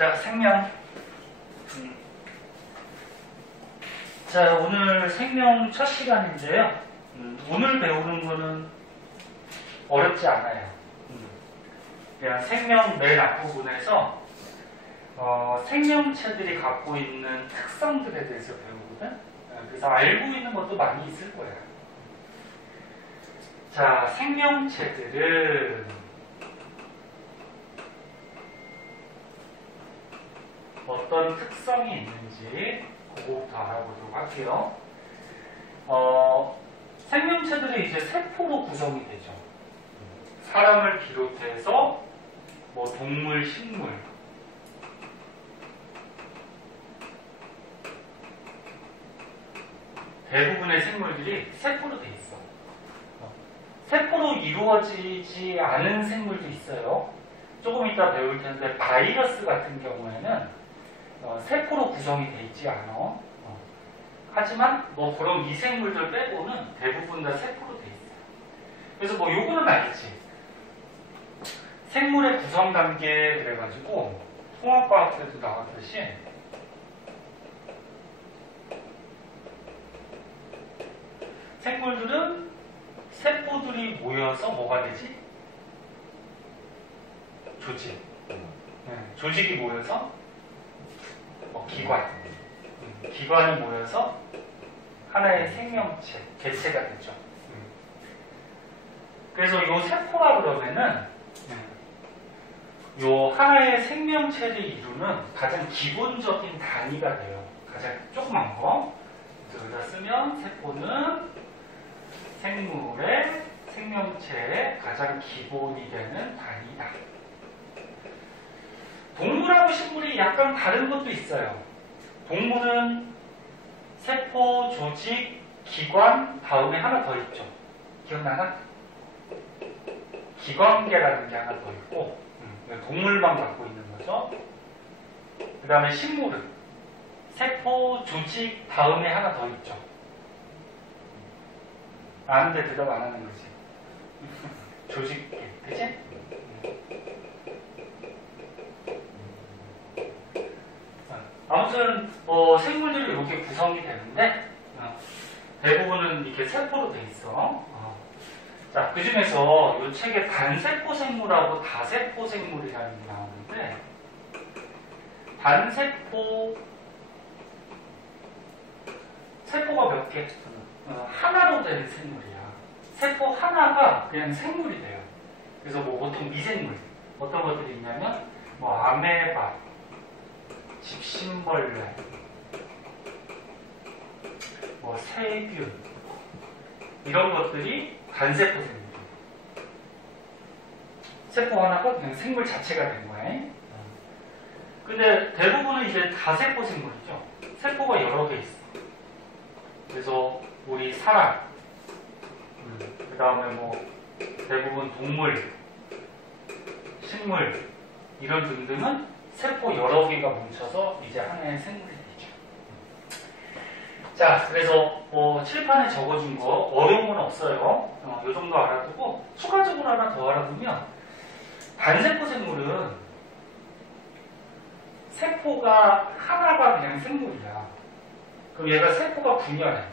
자, 생명. 자, 오늘 생명 첫 시간인데요. 오늘 배우는 거는 어렵지 않아요. 그냥 생명 맨 앞부분에서 생명체들이 갖고 있는 특성들에 대해서 배우거든. 그래서 알고 있는 것도 많이 있을 거야. 자, 생명체들은 어떤 특성이 있는지 그거부터 알아보도록 할게요. 생명체들이 이제 세포로 구성이 되죠. 사람을 비롯해서 뭐 동물, 식물, 대부분의 생물들이 세포로 돼 있어. 세포로 이루어지지 않은 생물도 있어요. 조금 이따 배울 텐데 바이러스 같은 경우에는 세포로 구성이 돼 있지 않아. 하지만 뭐 그런 미생물들 빼고는 대부분 다 세포로 돼 있어요. 그래서 뭐 요거는 알지. 생물의 구성 단계 그래가지고 통합과학 때도 나왔듯이 생물들은 세포들이 모여서 뭐가 되지? 조직. 조직이 모여서 기관. 기관이 모여서 하나의 생명체, 개체가 되죠. 그래서 요 세포라 그러면은 요 하나의 생명체를 이루는 가장 기본적인 단위가 돼요. 가장 조그만 거. 여기다 쓰면 세포는 생물의 생명체의 가장 기본이 되는 단위다. 동물하고 식물이 약간 다른 것도 있어요. 동물은 세포, 조직, 기관 다음에 하나 더 있죠. 기억나나? 기관계라는 게 하나 더 있고 동물만 갖고 있는 거죠. 그 다음에 식물은 세포, 조직 다음에 하나 더 있죠. 아는데 대답 안 하는 거지. 조직계, 그치? 아무튼 생물들이 이렇게 구성이 되는데 대부분은 이렇게 세포로 돼 있어. 자, 그 중에서 이 책에 단세포 생물하고 다세포 생물이라는 게 나오는데 단세포 세포가 몇 개? 하나로 된 생물이야. 세포 하나가 그냥 생물이 돼요. 그래서 뭐 보통 미생물 어떤 것들이 있냐면 뭐 아메바, 집신벌레, 뭐 세균 이런 것들이 단세포 생물이에요. 세포 하나가 그냥 생물 자체가 된 거예요. 근데 대부분은 이제 다세포 생물이죠. 세포가 여러 개 있어. 그래서 우리 사람, 그 다음에 뭐 대부분 동물, 식물 이런 등등은 세포 여러 개가 뭉쳐서 이제 하나의 생물이 되죠. 자, 그래서 칠판에 적어준 거 어려운 건 없어요. 이 정도 알아두고 추가적으로 하나 더 알아두면 단세포 생물은 세포가 하나가 그냥 생물이야. 그럼 얘가 세포가 분열해.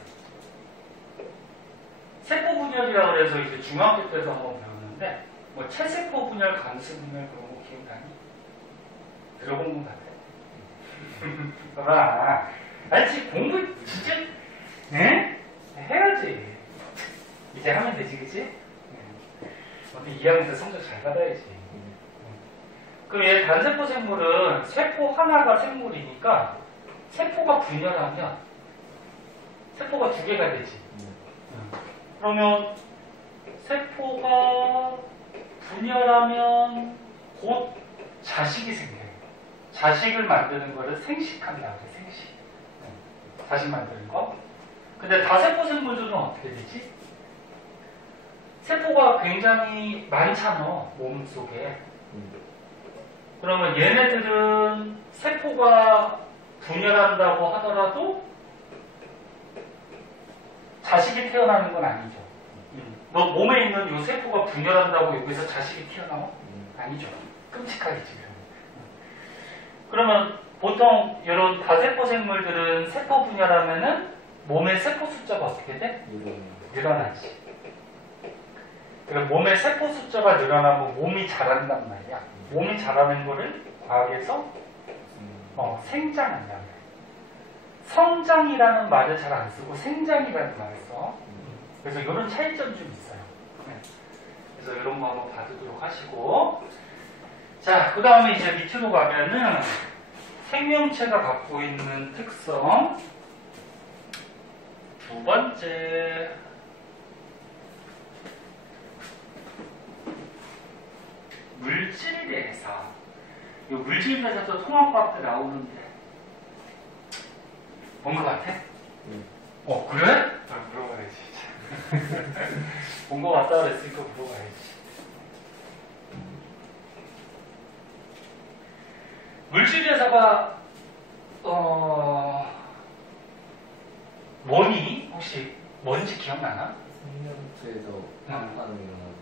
세포 분열이라고 해서 이제 중학교 때도 한번 배웠는데 뭐 체세포 분열, 간수 분열 그런 거 기억나니? 들어본 것 같아. 봐봐. 아니, 공부 진짜, 네? 해야지. 이제 하면 되지, 그치? 어떻게 2학년 때 성적 잘 받아야지. 그럼 얘 단세포 생물은 세포 하나가 생물이니까 세포가 분열하면 세포가 두 개가 되지. 그러면 세포가 분열하면 곧 자식이 생겨요. 자식을 만드는 거를 생식한다 그래, 생식. 자식 만드는 거. 근데 다세포 생물들은 어떻게 되지? 세포가 굉장히 많잖아, 몸 속에. 그러면 얘네들은 세포가 분열한다고 하더라도 자식이 태어나는 건 아니죠. 너 몸에 있는 이 세포가 분열한다고 여기서 자식이 튀어나와? 아니죠. 끔찍하게 지금. 그러면 보통 이런 다세포 생물들은 세포 분열하면은 몸의 세포 숫자가 어떻게 돼? 늘어나지. 그러니까 몸의 세포 숫자가 늘어나면 몸이 자란단 말이야. 몸이 자라는 거를 과학에서 생장한다. 성장이라는 말을 잘 안 쓰고 생장이라는 말을 써. 그래서 이런 차이점이 좀 있어요. 그래서 이런 거 한번 봐두도록 하시고. 자, 그 다음에 이제 밑으로 가면은 생명체가 갖고 있는 특성. 두 번째. 물질 대사. 이 물질 대사도 통합과학 때 나오는데. 본 것 같아? 그래? 물어봐야지. 본 것 같다 그랬으니까 물어봐야지. 물질대사가 뭐니? 혹시 뭔지 기억나나? 생명체에서 화학 반응이 일어나는.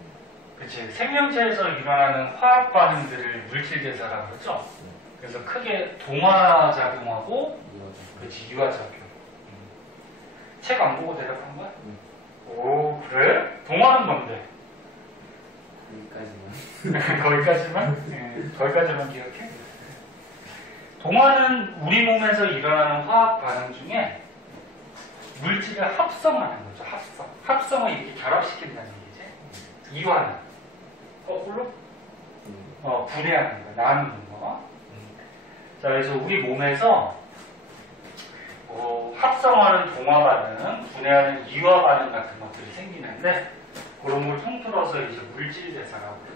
그치. 생명체에서 일어나는 화학 반응들을 물질대사라고 그러죠? 그래서 크게 동화작용하고 그치, 유화작용. 책 안 보고 대답한 거야? 오, 그래? 동화는 뭔데? 거기까지만. 거기까지만? 네, 거기까지만 기억해? 동화는 우리 몸에서 일어나는 화학 반응 중에 물질을 합성하는 거죠. 합성을 이렇게 결합시킨다는 얘기지. 이완은 거꾸로 분해하는 거, 나누는 거. 자, 그래서 우리 몸에서 합성하는 동화 반응, 분해하는 이화 반응 같은 것들이 생기는데 그런 걸 통틀어서 이제 물질 대사라고 그러죠.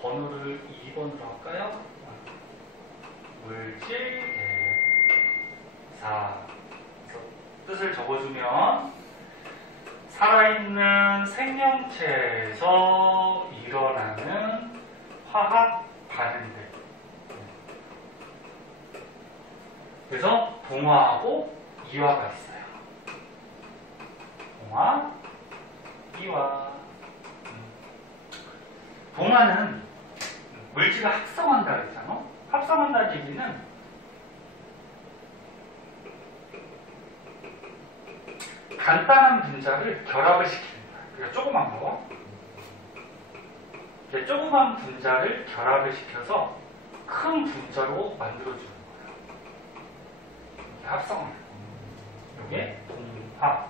번호를 2번으로 할까요? 물질 대사. 그래서 뜻을 적어주면 살아있는 생명체에서 일어나는 화학 반응들. 그래서 동화하고 이화가 있어요. 동화, 이화. 동화는 물질을 합성한다 그랬잖아. 합성한다는 얘기는 간단한 분자를 결합을 시키는 거야. 그러니까 조그만 거. 조그만 분자를 결합을 시켜서 큰 분자로 만들어주는 거예요. 합성하는 거. 이게 동화.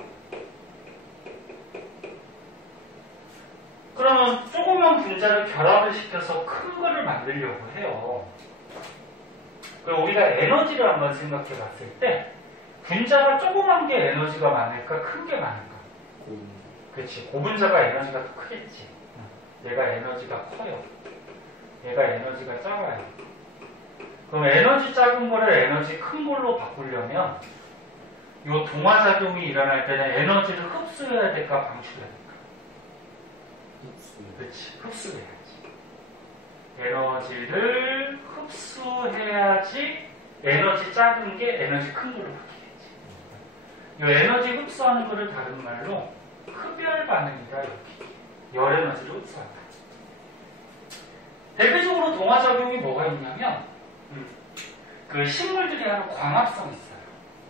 그러면 조그만 분자를 결합을 시켜서 큰 거를 만들려고 해요. 그럼 우리가 에너지를 한번 생각해 봤을 때 분자가 조그만 게 에너지가 많을까? 큰 게 많을까? 그렇지. 고분자가 에너지가 더 크겠지. 얘가 에너지가 커요. 얘가 에너지가 작아요. 그럼 에너지 작은 거를 에너지 큰 걸로 바꾸려면 이 동화작용이 일어날 때는 에너지를 흡수해야 될까? 방출해야 될까? 그렇지. 흡수해야지. 에너지를 흡수해야지 에너지 작은 게 에너지 큰 걸로 바뀌겠지. 이 에너지 흡수하는 거를 다른 말로 흡열 반응이다. 이렇게. 열 에너지를 흡수한다. 대표적으로 동화작용이 뭐가 있냐면 그 식물들이 하는 광합성이 있어요.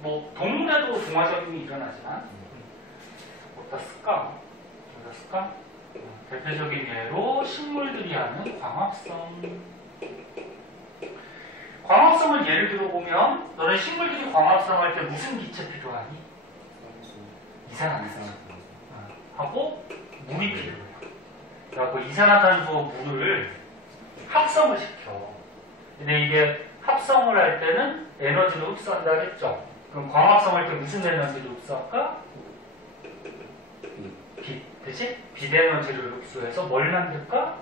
뭐 동물에도 동화작용이 일어나지만 어디다 쓸까? 대표적인 예로 식물들이 하는 광합성. 광합성을 예를 들어보면 너는 식물들이 광합성할 때 무슨 기체 필요하니? 이산화탄소 하고 물이 필요해요. 그래서 이산화탄소와 물을 합성을 시켜. 근데 이게 합성을 할 때는 에너지를 흡수한다 했죠. 그럼 광합성할 때 무슨 에너지를 흡수할까? 빛, 그치? 빛 에너지를 흡수해서 뭘 만들까?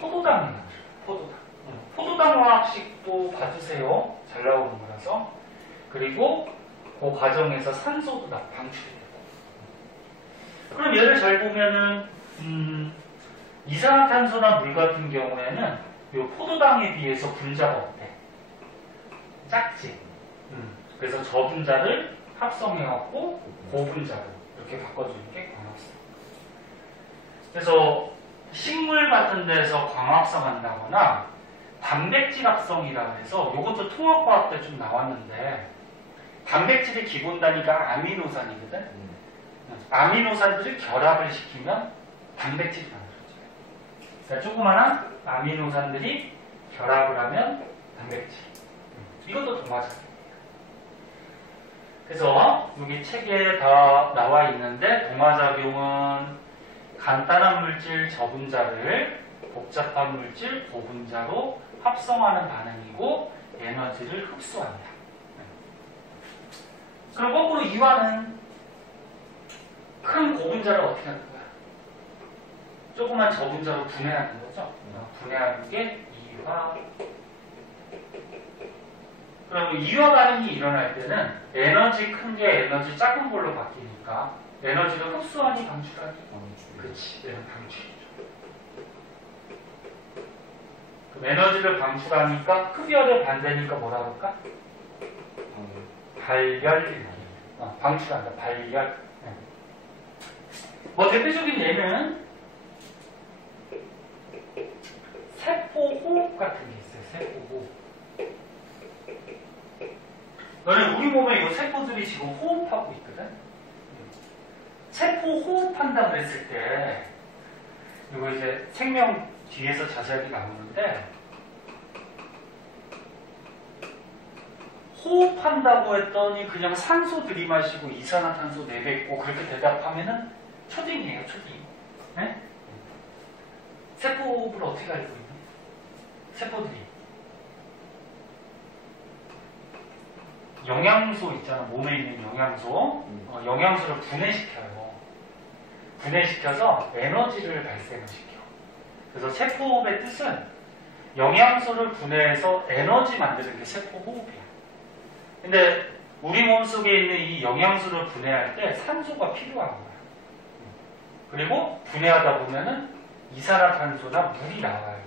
포도당 에너지. 포도당 화학식도 봐주세요. 잘 나오는 거라서. 그리고 그 과정에서 산소도 방출이 되고. 그럼 얘를 잘 보면은 이산화탄소나 물 같은 경우에는 이 포도당에 비해서 분자가 어때? 작지. 그래서 저 분자를 합성해갖고 고분자로 이렇게 바꿔주는 게 광합성. 그래서 식물 같은 데서 광합성한다거나 단백질 합성이라고 해서 이것도 통합과학 때 좀 나왔는데 단백질의 기본 단위가 아미노산이거든. 아미노산들을 결합을 시키면 단백질이 만들어져요. 그러니까 조그마한 아미노산들이 결합을 하면 단백질. 이것도 동화작용. 그래서 여기 책에 다 나와 있는데 동화작용은 간단한 물질 저분자를 복잡한 물질 고분자로 합성하는 반응이고 에너지를 흡수합니다. 그럼 거꾸로 이화는 큰 고분자를 어떻게 하는 거야? 조그만 저분자로 분해하는 거죠. 분해하는 게 이화. 그리고 이화 반응이 일어날 때는 에너지 큰 게 에너지 작은 걸로 바뀌니까 에너지를 흡수하니 방출하니? 그렇지. 얘는 방출이죠. 그럼 에너지를 방출하니까 흡열의 반대니까 뭐라 그럴까? 발열. 방출한다. 발열. 뭐 대표적인 예는 세포호흡 같은 게 있어요. 세포호흡. 너는 우리 몸에 이 세포들이 지금 호흡하고 있거든. 세포 호흡한다 그랬을 때 이거 이제 생명 뒤에서 자세하게 나오는데 호흡한다고 했더니 그냥 산소 들이마시고 이산화탄소 내뱉고 그렇게 대답하면은 초딩이에요. 초딩. 네? 세포 호흡을 어떻게 알고 있니? 세포들이 영양소 있잖아. 몸에 있는 영양소. 영양소를 분해시켜요. 분해시켜서 에너지를 발생을 시켜. 그래서 세포호흡의 뜻은 영양소를 분해해서 에너지 만드는 게 세포호흡이야. 근데 우리 몸속에 있는 이 영양소를 분해할 때 산소가 필요한 거야. 그리고 분해하다 보면은 이산화탄소나 물이 나와요.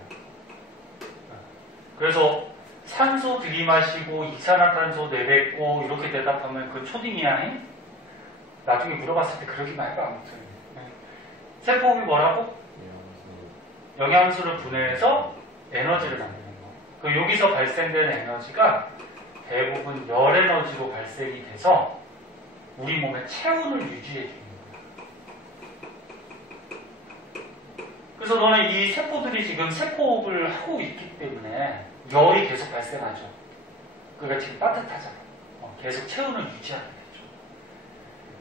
그래서 산소 들이마시고 이산화탄소 내뱉고 이렇게 대답하면 그 초딩이야. 나중에 물어봤을 때 그러기만 해봐. 아무튼 세포호흡이 뭐라고? 영양소를 분해해서 에너지를 만드는 거. 그 여기서 발생된 에너지가 대부분 열 에너지로 발생이 돼서 우리 몸의 체온을 유지해 주는 거야. 그래서 너는 이 세포들이 지금 세포호흡을 하고 있기 때문에 열이 계속 발생하죠. 그러니까 지금 따뜻하잖아. 계속 체온을 유지하게 되죠.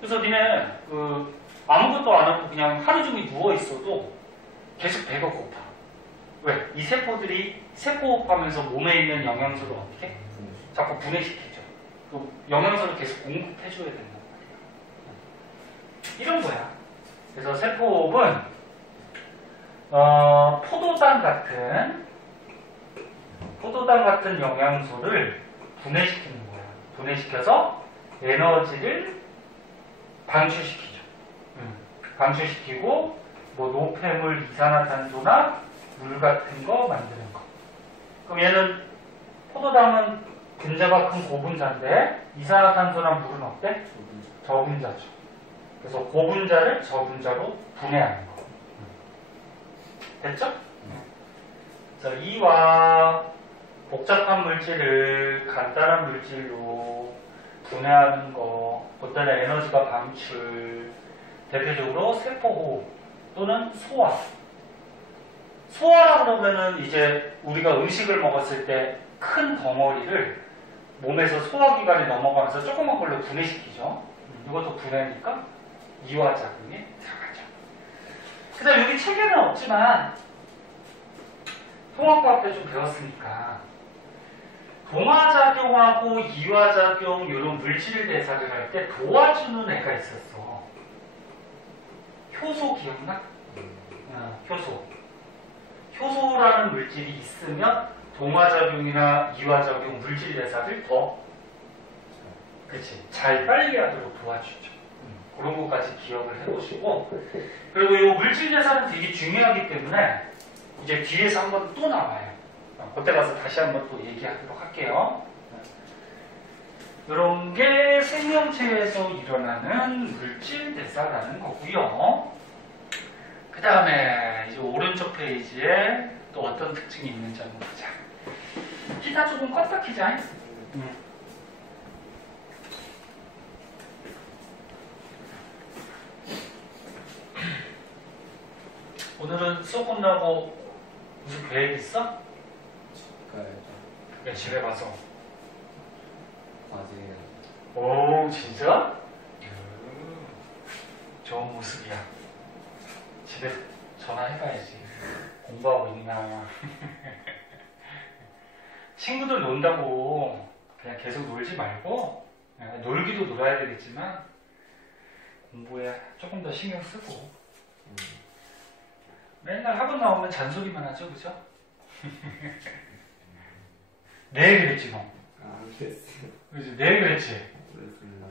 그래서 니네 아무것도 안 하고 그냥 하루 종일 누워 있어도 계속 배가 고파. 왜? 이 세포들이 세포호흡하면서 몸에 있는 영양소를 어떻게? 자꾸 분해시키죠. 그 영양소를 계속 공급해줘야 된단 말이야. 이런 거야. 그래서 세포호흡은 포도당 같은 영양소를 분해시키는 거야. 분해시켜서 에너지를 방출시키죠. 방출시키고 뭐 노폐물, 이산화탄소나 물 같은 거 만드는 거. 그럼 얘는 포도당은 분자가 큰 고분자인데 이산화탄소나 물은 어때? 저분자죠. 그래서 고분자를 저분자로 분해하는 거. 됐죠? 자, 이와 복잡한 물질을 간단한 물질로 분해하는 거, 그때는 에너지가 방출, 대표적으로 세포호흡 또는 소화. 소화라 그러면은 이제 우리가 음식을 먹었을 때 큰 덩어리를 몸에서 소화기관에 넘어가면서 조그만 걸로 분해시키죠. 이것도 분해니까 이화작용이 들어가죠. 그 다음 여기 책에는 없지만 통합과학 때 좀 배웠으니까 동화작용하고 이화작용 이런 물질 대사를 할 때 도와주는 애가 있었어. 효소 기억나? 효소. 효소라는 물질이 있으면 동화작용이나 이화작용 물질 대사를 더 잘 빨리 하도록 도와주죠. 그런 것까지 기억을 해보시고, 그리고 이 물질 대사는 되게 중요하기 때문에 이제 뒤에서 한번 또 나와요. 그때 가서 다시 한번 또 얘기하도록 할게요. 이런 게 생명체에서 일어나는 물질 대사라는 거고요. 그 다음에 이제 오른쪽 페이지에 또 어떤 특징이 있는지 한번 보자. 키다 조금 껐다 키자. 오늘은 수업 끝나고 무슨 계획 있어? 집 가야죠. 그냥 집에 가서. 과제. 오, 진짜? 좋은 모습이야. 집에 전화해봐야지. 공부하고 있나. 친구들 논다고 그냥 계속 놀지 말고, 놀기도 놀아야 되겠지만, 공부에 조금 더 신경 쓰고, 맨날 학원 나오면 잔소리만 하죠, 그죠? 네, 그랬지, 뭐. 안 됐어요. 그지? 네, 그랬지. 그렇습니다.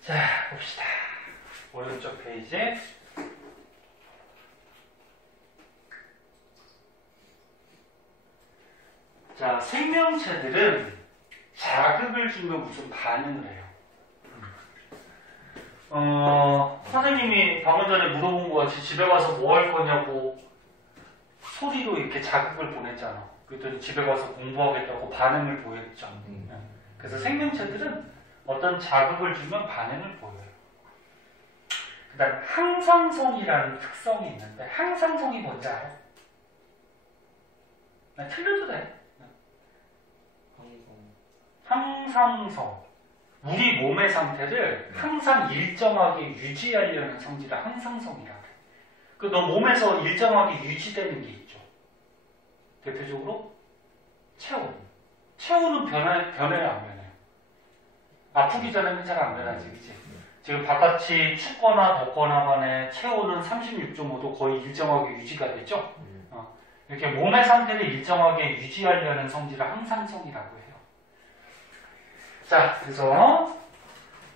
자, 봅시다. 오른쪽 페이지. 자, 생명체들은 자극을 주면 무슨 반응을 해요? 선생님이 방금 전에 물어본 것 같이 집에 가서 뭐 할 거냐고 소리로 이렇게 자극을 보냈잖아. 그랬더니 집에 가서 공부하겠다고 반응을 보였죠. 그래서 생명체들은 어떤 자극을 주면 반응을 보여요. 그 다음 항상성이라는 특성이 있는데 항상성이 뭔지 알아? 나 틀려도 돼. 항상성. 우리 몸의 상태를 항상 일정하게 유지하려는 성질을 항상성이라 그래. 그 너 몸에서 일정하게 유지되는 게 있죠. 대표적으로 체온. 체온은 변해요, 안 변해요? 아프기 전에는 잘 안 변하지, 그치? 지금 바깥이 춥거나 덥거나 간에 체온은 36.5도 거의 일정하게 유지가 되죠? 이렇게 몸의 상태를 일정하게 유지하려는 성질을 항상성이라고 해요. 자, 그래서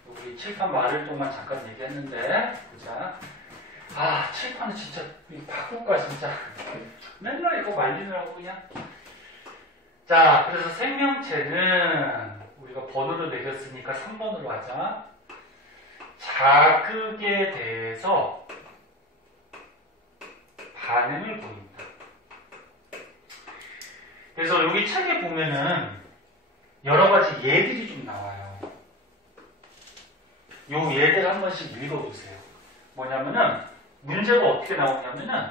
우리 칠판 말을 동안 잠깐 얘기했는데, 보자. 아, 칠판은 진짜 바꿀까 진짜. 맨날 이거 말리느라고 그냥. 자, 그래서 생명체는 우리가 번호를 매겼으니까 3번으로 하자. 자극에 대해서 반응을 보인다. 그래서 여기 책에 보면은 여러 가지 예들이 좀 나와요. 요 예들 한 번씩 읽어보세요. 뭐냐면은 문제가 어떻게 나오냐면은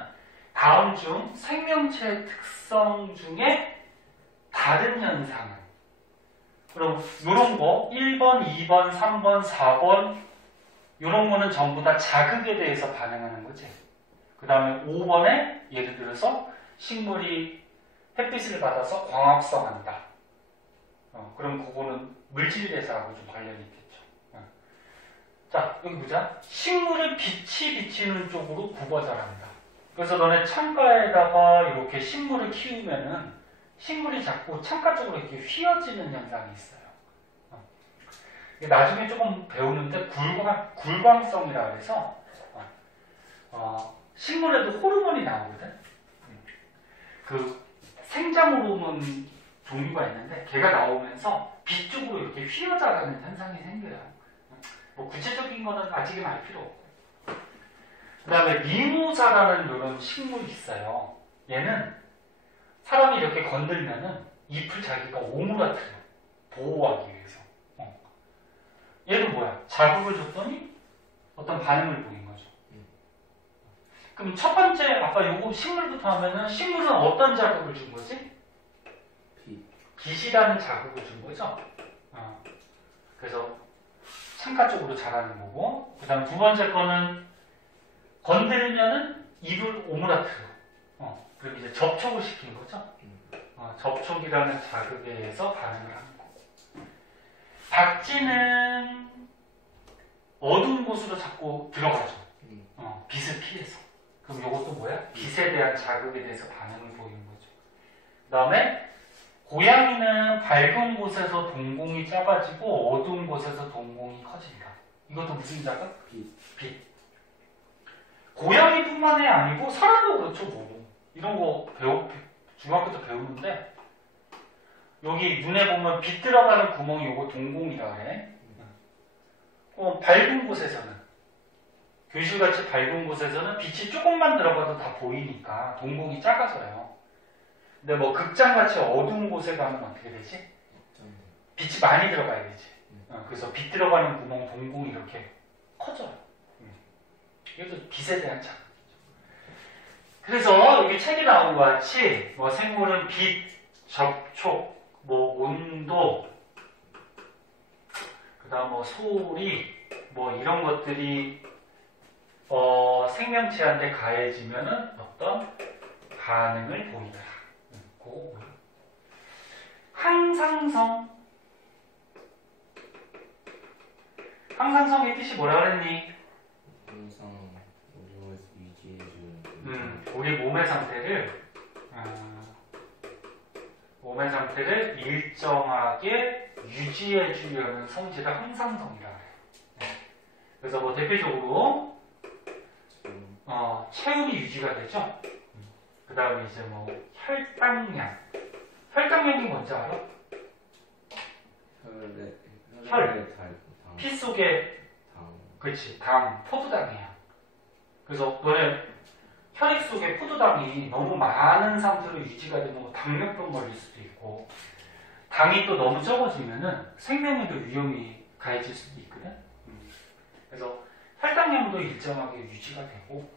다음 중 생명체 특성 중에 다른 현상은, 그럼 요런 거 1번, 2번, 3번, 4번 요런 거는 전부 다 자극에 대해서 반응하는 거지. 그 다음에 5번에 예를 들어서 식물이 햇빛을 받아서 광합성한다. 그럼 그거는 물질 대사하고 좀 관련이 있겠죠. 자, 여기 보자. 식물을 빛이 비치는 쪽으로 굽어 자란다. 그래서 너네 창가에다가 이렇게 식물을 키우면은 식물이 자꾸 창가 쪽으로 이렇게 휘어지는 현상이 있어요. 나중에 조금 배우는데 굴광성이라 그래서 식물에도 호르몬이 나오거든. 그 생장 호르몬 종류가 있는데 걔가 나오면서 빛 쪽으로 이렇게 휘어자라는 현상이 생겨요. 뭐 구체적인 거는 아직은 알 필요 없고. 그 다음에 미모사라는 이런 식물이 있어요. 얘는 사람이 이렇게 건들면은 잎을 자기가 오므라뜨려. 보호하기 위해서. 얘는 뭐야? 자극을 줬더니 어떤 반응을 보인 거죠. 그럼 첫 번째, 아까 요거 식물부터 하면은 식물은 어떤 자극을 준 거지? 빛이라는 자극을 준 거죠. 그래서 창가 쪽으로 자라는 거고, 그 다음 두 번째 거는 건들면은 입을 오므라뜨려. 그럼 이제 접촉을 시킨 거죠. 접촉이라는 자극에 의해서 반응을 하는 거고. 박쥐는 어두운 곳으로 자꾸 들어가죠. 빛을 피해서. 그럼 이것도 뭐야? 빛에 대한 자극에 대해서 반응을 보이는 거죠. 그 다음에 고양이는 밝은 곳에서 동공이 작아지고 어두운 곳에서 동공이 커진다. 이것도 무슨 자극? 빛. 고양이뿐만이 아니고 사람도 그렇죠. 뭐. 이런 거 중학교 때 배우는데 여기 눈에 보면 빛 들어가는 구멍이 요거 동공이라 그래. 밝은 곳에서는, 교실같이 밝은 곳에서는 빛이 조금만 들어가도 다 보이니까 동공이 작아져요. 근데 뭐 극장같이 어두운 곳에 가면 어떻게 되지? 빛이 많이 들어가야 되지. 그래서 빛 들어가는 구멍, 동공이 이렇게 커져요. 이것도 빛에 대한 자극이죠. 그래서 여기 책에 나온 것 같이 뭐 생물은 빛, 접촉, 뭐 온도, 그 다음 뭐 소리, 뭐 이런 것들이 생명체한테 가해지면은 어떤 반응을 보이더라. 항상성. 항상성의 뜻이 뭐라 그랬니? 항상 우리에서 유지해주는 우리 몸의 상태를 일정하게 유지해주려는 성질을 항상성이라고 해요. 그래서 뭐 대표적으로 체온이 유지가 되죠. 그 다음에 이제 뭐 혈당량. 혈당량이 뭔지 알아? 피 속에 그렇지, 당, 포도당이야. 그래서 너네 혈액 속에 포도당이 너무 많은 상태로 유지가 되면 뭐 당뇨병 걸릴 수도 있고, 당이 또 너무 적어지면은 생명에도 위험이 가해질 수도 있거든. 그래서 혈당량도 일정하게 유지가 되고,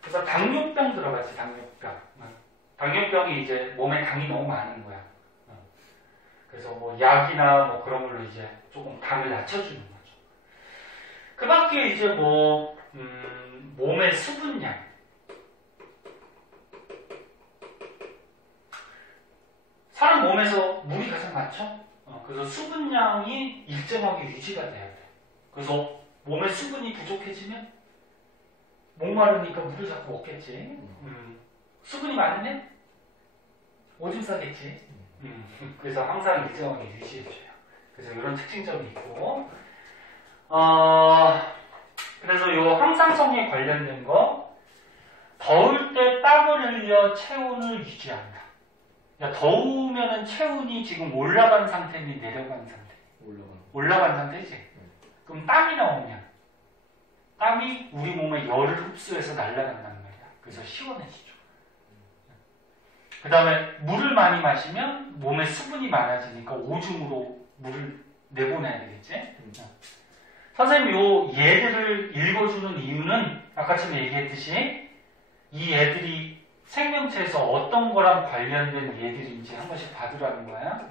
그래서 당뇨병 들어가지, 당뇨병. 당뇨병이 이제 몸에 당이 너무 많은 거야. 그래서 뭐 약이나 뭐 그런 걸로 이제 조금 당을 낮춰주는 거죠. 그 밖에 이제 뭐, 몸의 수분량. 사람 몸에서 물이 가장 많죠? 그래서 수분량이 일정하게 유지가 돼야 돼. 그래서 몸에 수분이 부족해지면 목마르니까 물을 자꾸 먹겠지. 수분이 많으면 오줌 싸겠지. 그래서 항상 일정하게 유지해줘요. 그래서 이런 특징점이 있고, 그래서 요 항상성에 관련된 거, 더울 때 땀을 흘려 체온을 유지한다. 그러니까 더우면은 체온이 지금 올라간 상태니 내려간 상태? 올라간 상태지. 그럼 땀이 나오면 땀이 우리 몸의 열을 흡수해서 날아간단 말이야. 그래서 시원해지죠. 그 다음에 물을 많이 마시면 몸에 수분이 많아지니까 오줌으로 물을 내보내야 되겠지. 선생님 요 얘들을 읽어주는 이유는 아까 전에 얘기했듯이 이 애들이 생명체에서 어떤 거랑 관련된 얘들인지 한 번씩 봐두라는 거야.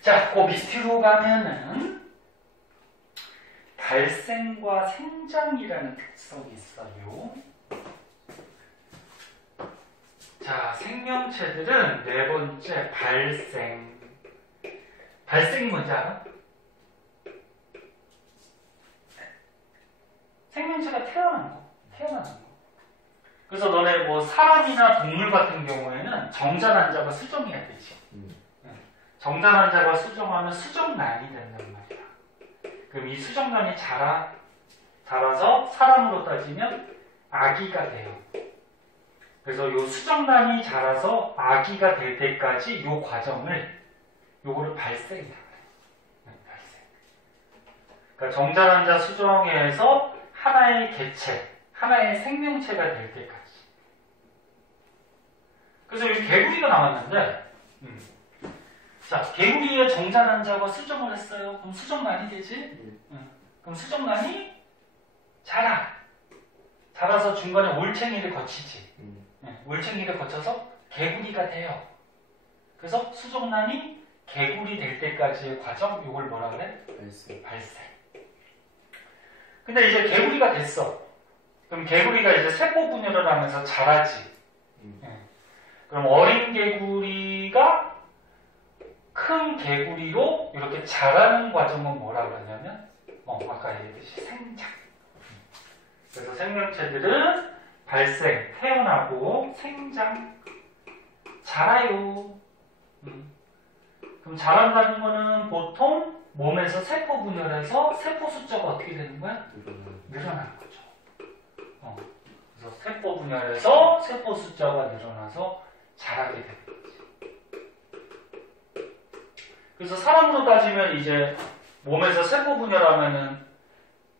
자, 그 밑으로 가면은 발생과 생장이라는 특성이 있어요. 자, 생명체들은 네 번째 발생. 발생이 뭔지 알아? 생명체가 태어나는 거. 그래서 너네 뭐 사람이나 동물 같은 경우에는 정자난자가 수정해야 되지. 정자난자가 수정하면 수정란이 된단 말이야. 그럼 이 수정란이 자라서 사람으로 따지면 아기가 돼요. 그래서 이 수정란이 자라서 아기가 될 때까지 이 요거를 발생이라고 해요. 발생. 그러니까 정자난자 수정에서 하나의 개체, 하나의 생명체가 될 때까지. 그래서 여기 개구리가 나왔는데, 자, 개구리의 정자난자가 수정을 했어요. 그럼 수정란이 되지? 그럼 수정란이 자라서 중간에 올챙이를 거치지. 올챙이를 거쳐서 개구리가 돼요. 그래서 수정란이 개구리 될 때까지의 과정, 이걸 뭐라 그래? 발생. 근데 이제 개구리가 됐어. 그럼 개구리가 이제 세포 분열을 하면서 자라지. 그럼 어린 개구리가 큰 개구리로 이렇게 자라는 과정은 뭐라 그러냐면, 아까 얘기했듯이 생장. 그래서 생명체들은 발생, 태어나고 생장, 자라요. 그럼 자란다는 거는 보통 몸에서 세포 분열해서 세포 숫자가 어떻게 되는 거야? 늘어나는 거죠. 그래서 세포 분열해서 세포 숫자가 늘어나서 자라게 되는 거지. 그래서 사람으로 따지면 이제 몸에서 세포 분열하면은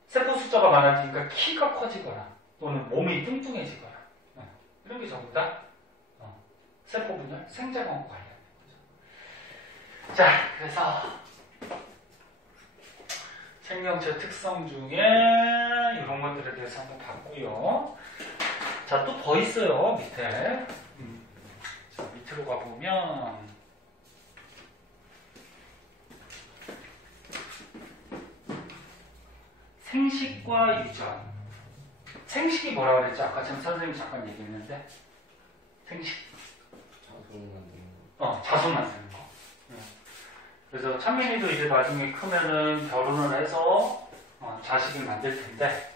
세포 숫자가 많아지니까 키가 커지거나 또는 몸이 뚱뚱해지거나 이런 게 전부 다 세포 분열, 생자광과 관련된 거죠. 자, 그래서 생명체 특성 중에 이런 것들에 대해서 한번 봤고요. 자, 또 더 있어요, 밑에. 자, 밑으로 가보면 생식과 유전. 생식이 뭐라고 그랬죠? 아까 지금 선생님 잠깐 얘기했는데 생식. 자손 만드는 거. 자손 만드는 거. 그래서 찬민이도 이제 나중에 크면은 결혼을 해서 자식을 만들 텐데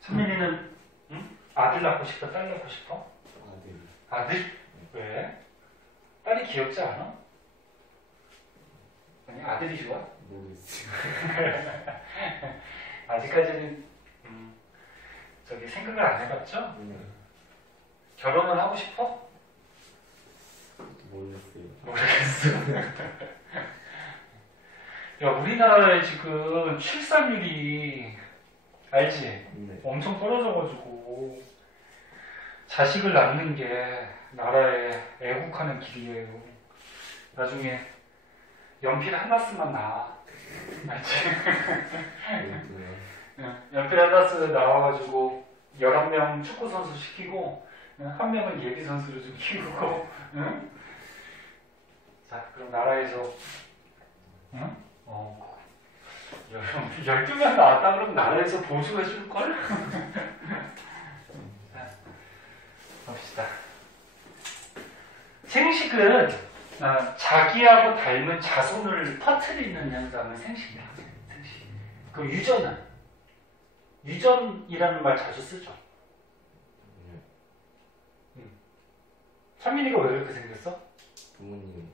찬민이는 아들 낳고 싶어? 딸 낳고 싶어? 아들. 아들? 왜? 딸이 귀엽지 않아? 아니 아들이 좋아? 모르겠어요. 아직까지는 저기 생각을 안 해봤죠? 결혼을 하고 싶어? 모르겠어요. 모르겠어. 야, 우리나라에 지금 출산율이 알지? 네. 엄청 떨어져가지고 자식을 낳는 게 나라에 애국하는 길이에요. 나중에 연필 하나 쓰면 나아. 알지? 연필 하나 쓰 나와가지고 11명 축구선수 시키고 한 명은 예비선수를 좀 키우고 응? 자, 그럼 나라에서 응? 12명 나왔다 그러면 나라에서 보조해 줄걸? 자, 봅시다. 생식은 자기하고 닮은 자손을 퍼뜨리는 현상을 생식이라고 해요. 생식. 그럼 유전은? 유전이라는 말 자주 쓰죠. 찬민이가 왜 그렇게 생겼어? 부모님.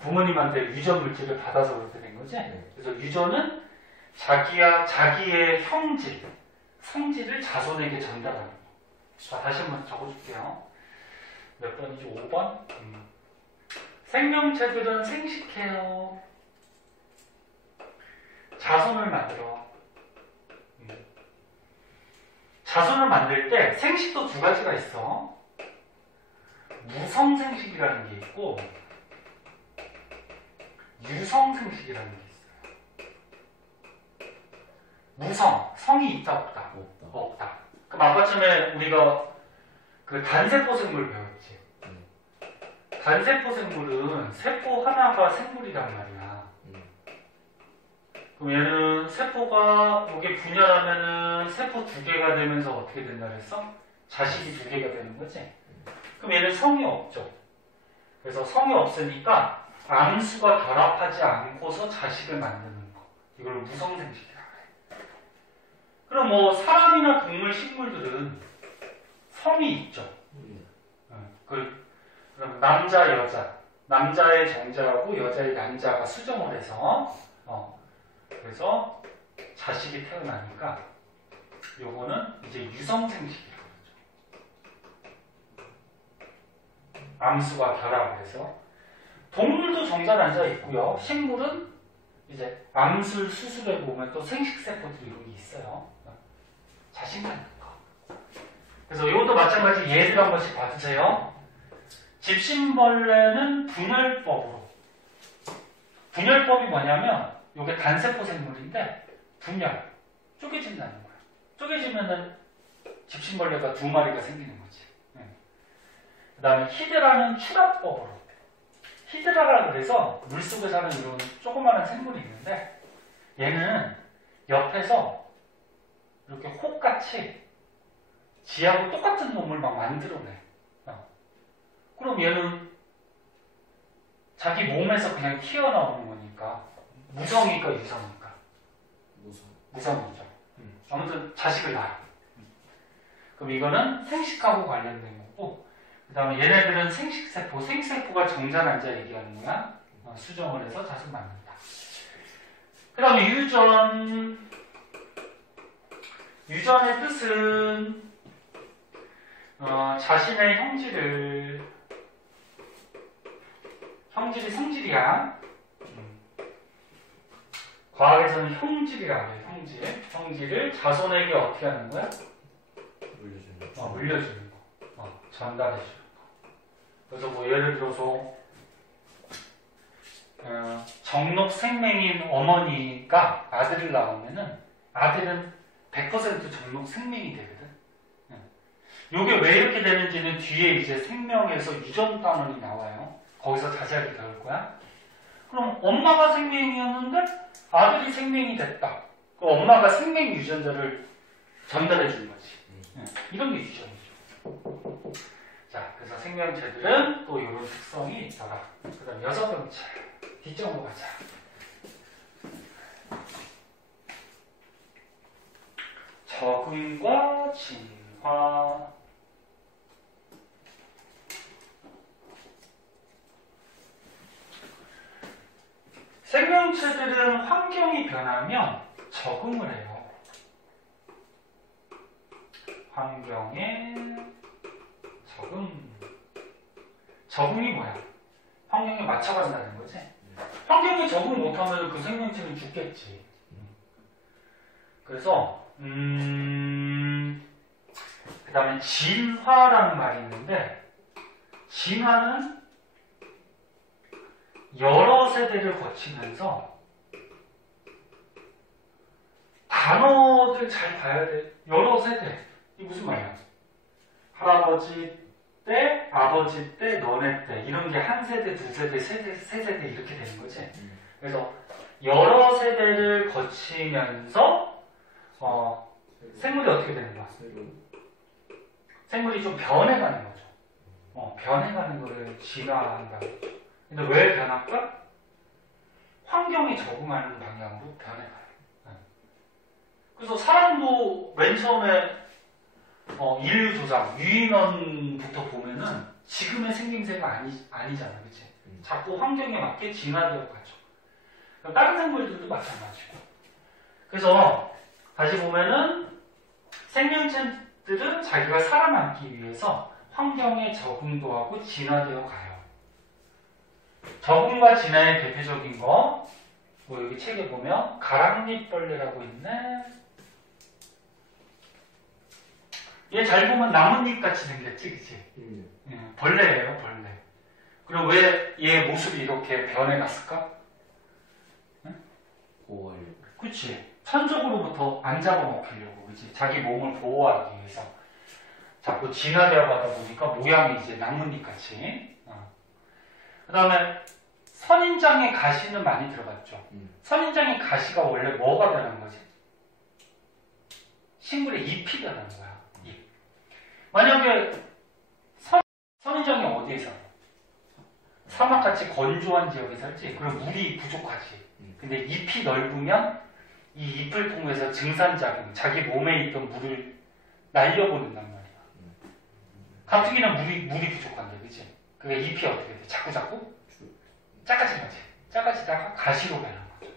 부모님한테 유전 물질을 받아서 그렇게 된 거지? 네. 그래서 유전은 자기의 형질, 성질을 자손에게 전달하는 거. 자, 다시 한번 적어줄게요. 몇 번이지? 5번? 생명체들은 생식해요. 자손을 만들어. 자손을 만들 때 생식도 두 가지가 있어. 무성생식이라는 게 있고 유성생식이라는 게 있어요. 무성, 성이 있다 없다? 없다. 그럼 아까 전에 우리가 그 단세포 생물 배웠지. 단세포 생물은 세포 하나가 생물이란 말이야. 그럼 얘는 세포가 여기 분열하면은 세포 두 개가 되면서 어떻게 된다 그랬어? 자식이 두 개가 되는 거지. 그럼 얘는 성이 없죠. 그래서 성이 없으니까 암수가 결합하지 않고서 자식을 만드는 거. 이걸 무성생식이라고 해. 그럼 뭐 사람이나 동물, 식물들은 성이 있죠. 그럼 남자, 여자. 남자의 정자하고 여자의 남자가 수정을 해서 그래서 자식이 태어나니까 요거는 이제 유성생식이라고 그러죠. 암수가 결합을 해서 동물도 정자난자 있고요. 식물은 이제 암술 수술해 보면 또 생식세포들이 이런 게 있어요. 자식 낳는 거. 그래서 이것도 마찬가지 예를 한 번씩 봐주세요. 집신벌레는 분열법으로. 분열법이 뭐냐면 이게 단세포 생물인데 분열, 쪼개진다는 거야. 쪼개지면은 집신벌레가 두 마리가 생기는 거지. 그 다음에 히드라는 추락법으로. 히드라라 그래서 물속에 사는 이런 조그마한 생물이 있는데 얘는 옆에서 이렇게 혹같이 지하고 똑같은 놈을 막 만들어내. 그럼 얘는 자기 몸에서 그냥 튀어나오는 거니까 무성이니까 유성이니까 무성이죠. 아무튼 자식을 낳아. 그럼 이거는 생식하고 관련된 거고, 그 다음에 얘네들은 생식세포, 생식세포가 정자난자 얘기하는 거야. 수정을 해서 자식 낳는다. 그 다음에 유전의 뜻은 자신의 형질이 성질이야. 과학에서는 형질이라고 해요. 형질. 형질을 자손에게 어떻게 하는 거야? 물려주는 거. 물려주는 거. 전달해주는 거. 그래서 뭐 예를 들어서 정록 생명인 어머니가 아들을 낳으면은 아들은 100% 정록 생명이 되거든. 요게 왜 이렇게 되는지는 뒤에 이제 생명에서 유전 단원이 나와요. 거기서 자세하게 배울 거야. 그럼 엄마가 생명이었는데 아들이 생명이 됐다. 그 엄마가 생명 유전자를 전달해 준 거지. 이런 게 유전이죠. 자, 그래서 생명체들은 또 이런 특성이 있더라. 그 다음 6번째. 뒷쪽으로 가자. 적응과 진화. 생명체들은 환경이 변하면 적응을 해요. 환경에 적응. 적응이 뭐야? 환경에 맞춰간다는 거지. 환경에 적응 못하면 그 생명체는 죽겠지. 그래서 그 다음에 진화라는 말이 있는데, 진화는 여러 세대를 거치면서 단어들 잘 봐야 돼. 여러 세대. 이게 무슨 말이야? 할아버지 때, 아버지 때, 너네 때 이런 게 한 세대, 두 세대, 세 세대 이렇게 되는 거지. 그래서 여러 세대를 거치면서 생물이 어떻게 되는 거야? 생물이 좀 변해가는 거죠. 변해가는 거를 진화한다고 했죠. 근데 왜 변할까? 환경에 적응하는 방향으로 변해가요. 그래서 사람도 맨 처음에 인류 조상, 유인원부터 보면은 지금의 생김새가 아니잖아, 그치? 자꾸 환경에 맞게 진화되어 가죠. 다른 생물들도 마찬가지고. 그래서 다시 보면은 생명체들은 자기가 살아남기 위해서 환경에 적응도 하고 진화되어 가요. 적응과 진화의 대표적인 거, 뭐 여기 책에 보면 가랑잎벌레라고 있네. 얘 잘 보면 나뭇잎 같이 생겼지, 그치? 벌레예요, 벌레. 그럼 왜 얘 모습이 이렇게 변해갔을까? 보호하려고. 그치? 천적으로부터 안 잡아먹히려고, 그치? 자기 몸을 보호하기 위해서 자꾸 진화되어 가다 보니까 모양이 이제 나뭇잎 같이. 그 다음에 선인장의 가시는 많이 들어봤죠? 선인장의 가시가 원래 뭐가 되는 거지? 식물의 잎이 되는 거야. 잎. 만약에 선인장이 어디에 살아? 사막같이 건조한 지역에 살지? 그럼 물이 부족하지. 근데 잎이 넓으면 이 잎을 통해서 증산작용, 자기 몸에 있던 물을 날려보낸단 말이야. 가뜩이나 물이 부족한데, 그치? 그게 잎이 어떻게 돼? 자꾸 작아지지. 작아지다가 가시로 가는 거죠.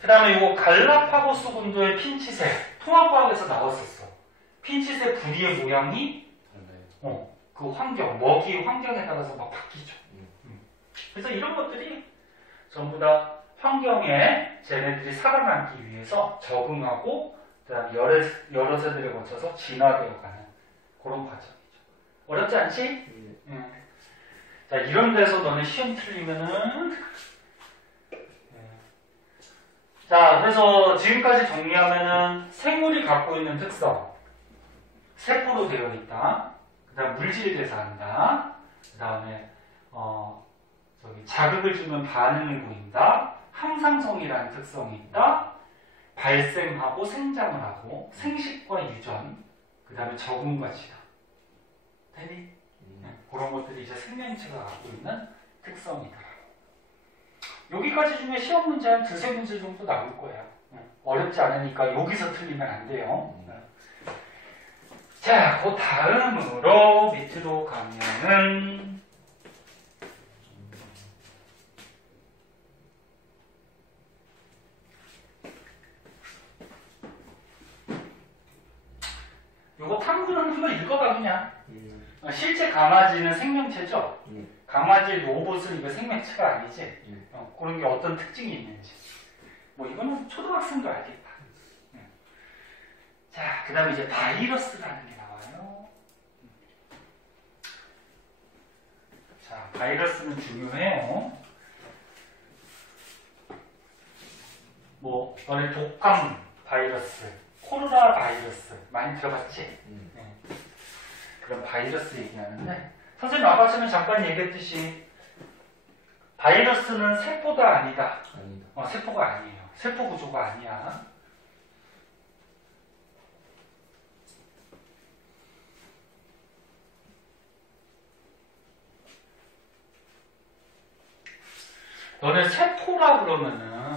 그 다음에 이거 갈라파고스 군도의 핀치새, 통합과학에서 나왔었어. 핀치새 부리의 모양이 그 환경, 먹이 환경에 따라서 막 바뀌죠. 그래서 이런 것들이 전부 다 환경에 쟤네들이 살아남기 위해서 적응하고 그다음에 여러 세대를 거쳐서 진화되어가는 그런 과정이죠. 어렵지 않지? 자, 이런 데서 너네 시험 틀리면은 자, 그래서 지금까지 정리하면은 생물이 갖고 있는 특성, 세포로 되어 있다. 그 다음 물질이 대사한다. 그 다음에 자극을 주면 반응을 보인다. 항상성이라는 특성이 있다. 발생하고 생장을 하고 생식과 유전, 그 다음에 적응과 진화. 되니? 그런 것들이 이제 생명체가 갖고 있는 특성이다. 여기까지 중에 시험 문제 한 2-3문제 정도 나올 거예요. 어렵지 않으니까 여기서 틀리면 안 돼요. 자, 그 다음으로 밑으로 가면은 요거 탐구는 한번 읽어봐 그냥. 실제 강아지는 생명체죠. 강아지 로봇은 이거 생명체가 아니지. 음. 그런 게 어떤 특징이 있는지. 뭐 이거는 초등학생도 알겠다. 자, 그 다음에 이제 바이러스라는 게 나와요. 자, 바이러스는 중요해요. 뭐, 너네 독감 바이러스, 코로나 바이러스 많이 들어봤지? 네. 그런 바이러스 얘기하는데, 선생님 아까 전에 잠깐 얘기했듯이, 바이러스는 세포가 아니다. 아니다. 세포가 아니에요. 세포 구조가 아니야. 너네 세포라 그러면은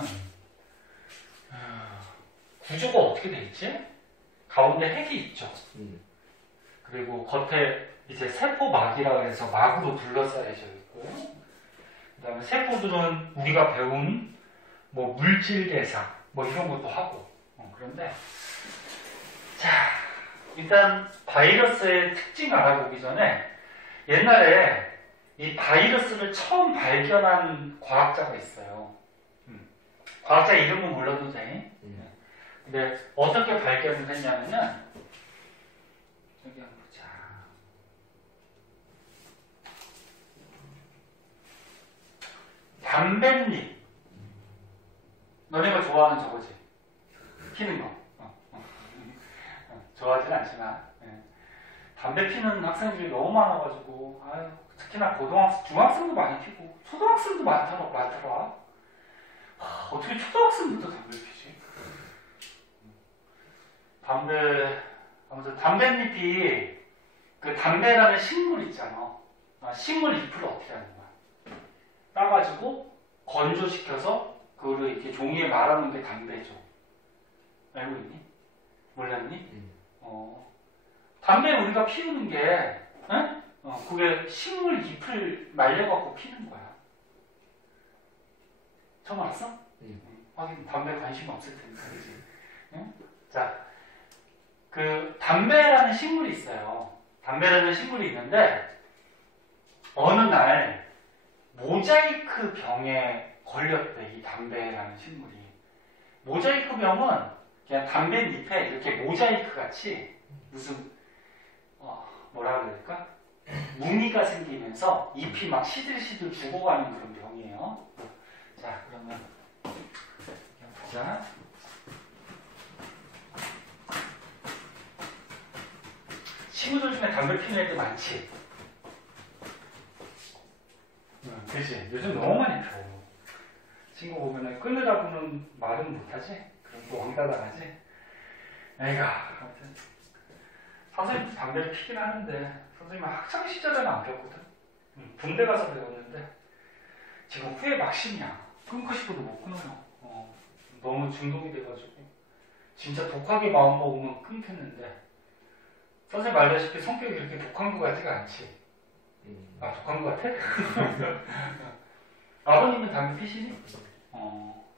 구조가 어떻게 돼 있지? 가운데 핵이 있죠. 그리고 겉에 이제 세포막이라고 해서 막으로 둘러싸여져 있고요. 그 다음에 세포들은 우리가 배운 뭐 물질 대사 뭐 이런 것도 하고 그런데 자 일단 바이러스의 특징 알아보기 전에 옛날에 이 바이러스를 처음 발견한 과학자가 있어요. 과학자 이름은 몰라도 돼. 근데 어떻게 발견을 했냐면은 여기 한번 보자. 담뱃잎. 너네가 좋아하는 저거지. 피는 거. 좋아하진 않지만. 담배 피는 학생들이 너무 많아가지고, 아유, 특히나 고등학생, 중학생도 많이 피고, 초등학생도 많더라. 어떻게 초등학생부터 담배를 피지? 아무튼 담뱃잎이, 그 담배라는 식물 있잖아. 식물 잎을 어떻게 하는 거야? 따가지고, 건조시켜서, 그거를 이렇게 종이에 말아놓은 게 담배죠. 알고 있니? 몰랐니? 담배 우리가 피우는 게, 그게 식물 잎을 말려갖고 피는 거야. 처음 알았어? 하긴 담배 관심 없을 텐데, 그지? 자, 그 담배라는 식물이 있어요. 담배라는 식물이 있는데 어느 날 모자이크 병에 걸렸대. 이 담배라는 식물이. 모자이크 병은 그냥 담배잎에 이렇게 모자이크 같이 무슨 뭐라 그럴까? 무늬가 생기면서 잎이 막 시들시들 죽어가는 그런 병이에요. 자, 그러면 보자. 친구들 중에 담배 피는 애들 많지? 그치? 요즘 너무 많이 펴. 친구 보면은 끊으라고는 말은 못하지? 그럼 또 왕따 당하지? 애가, 아무튼. 선생님도 담배를 피긴 하는데, 선생님은 학창 시절에는 안 폈거든? 군대 가서 배웠는데, 지금 후회 막심이야. 끊고 싶어도 못 끊어요. 너무 중독이 돼가지고. 진짜 독하게 마음먹으면 끊겠는데, 선생님 알다시피 성격이 그렇게 독한 것 같지가 않지? 독한 것 같아? 아버님은 담배 피시니?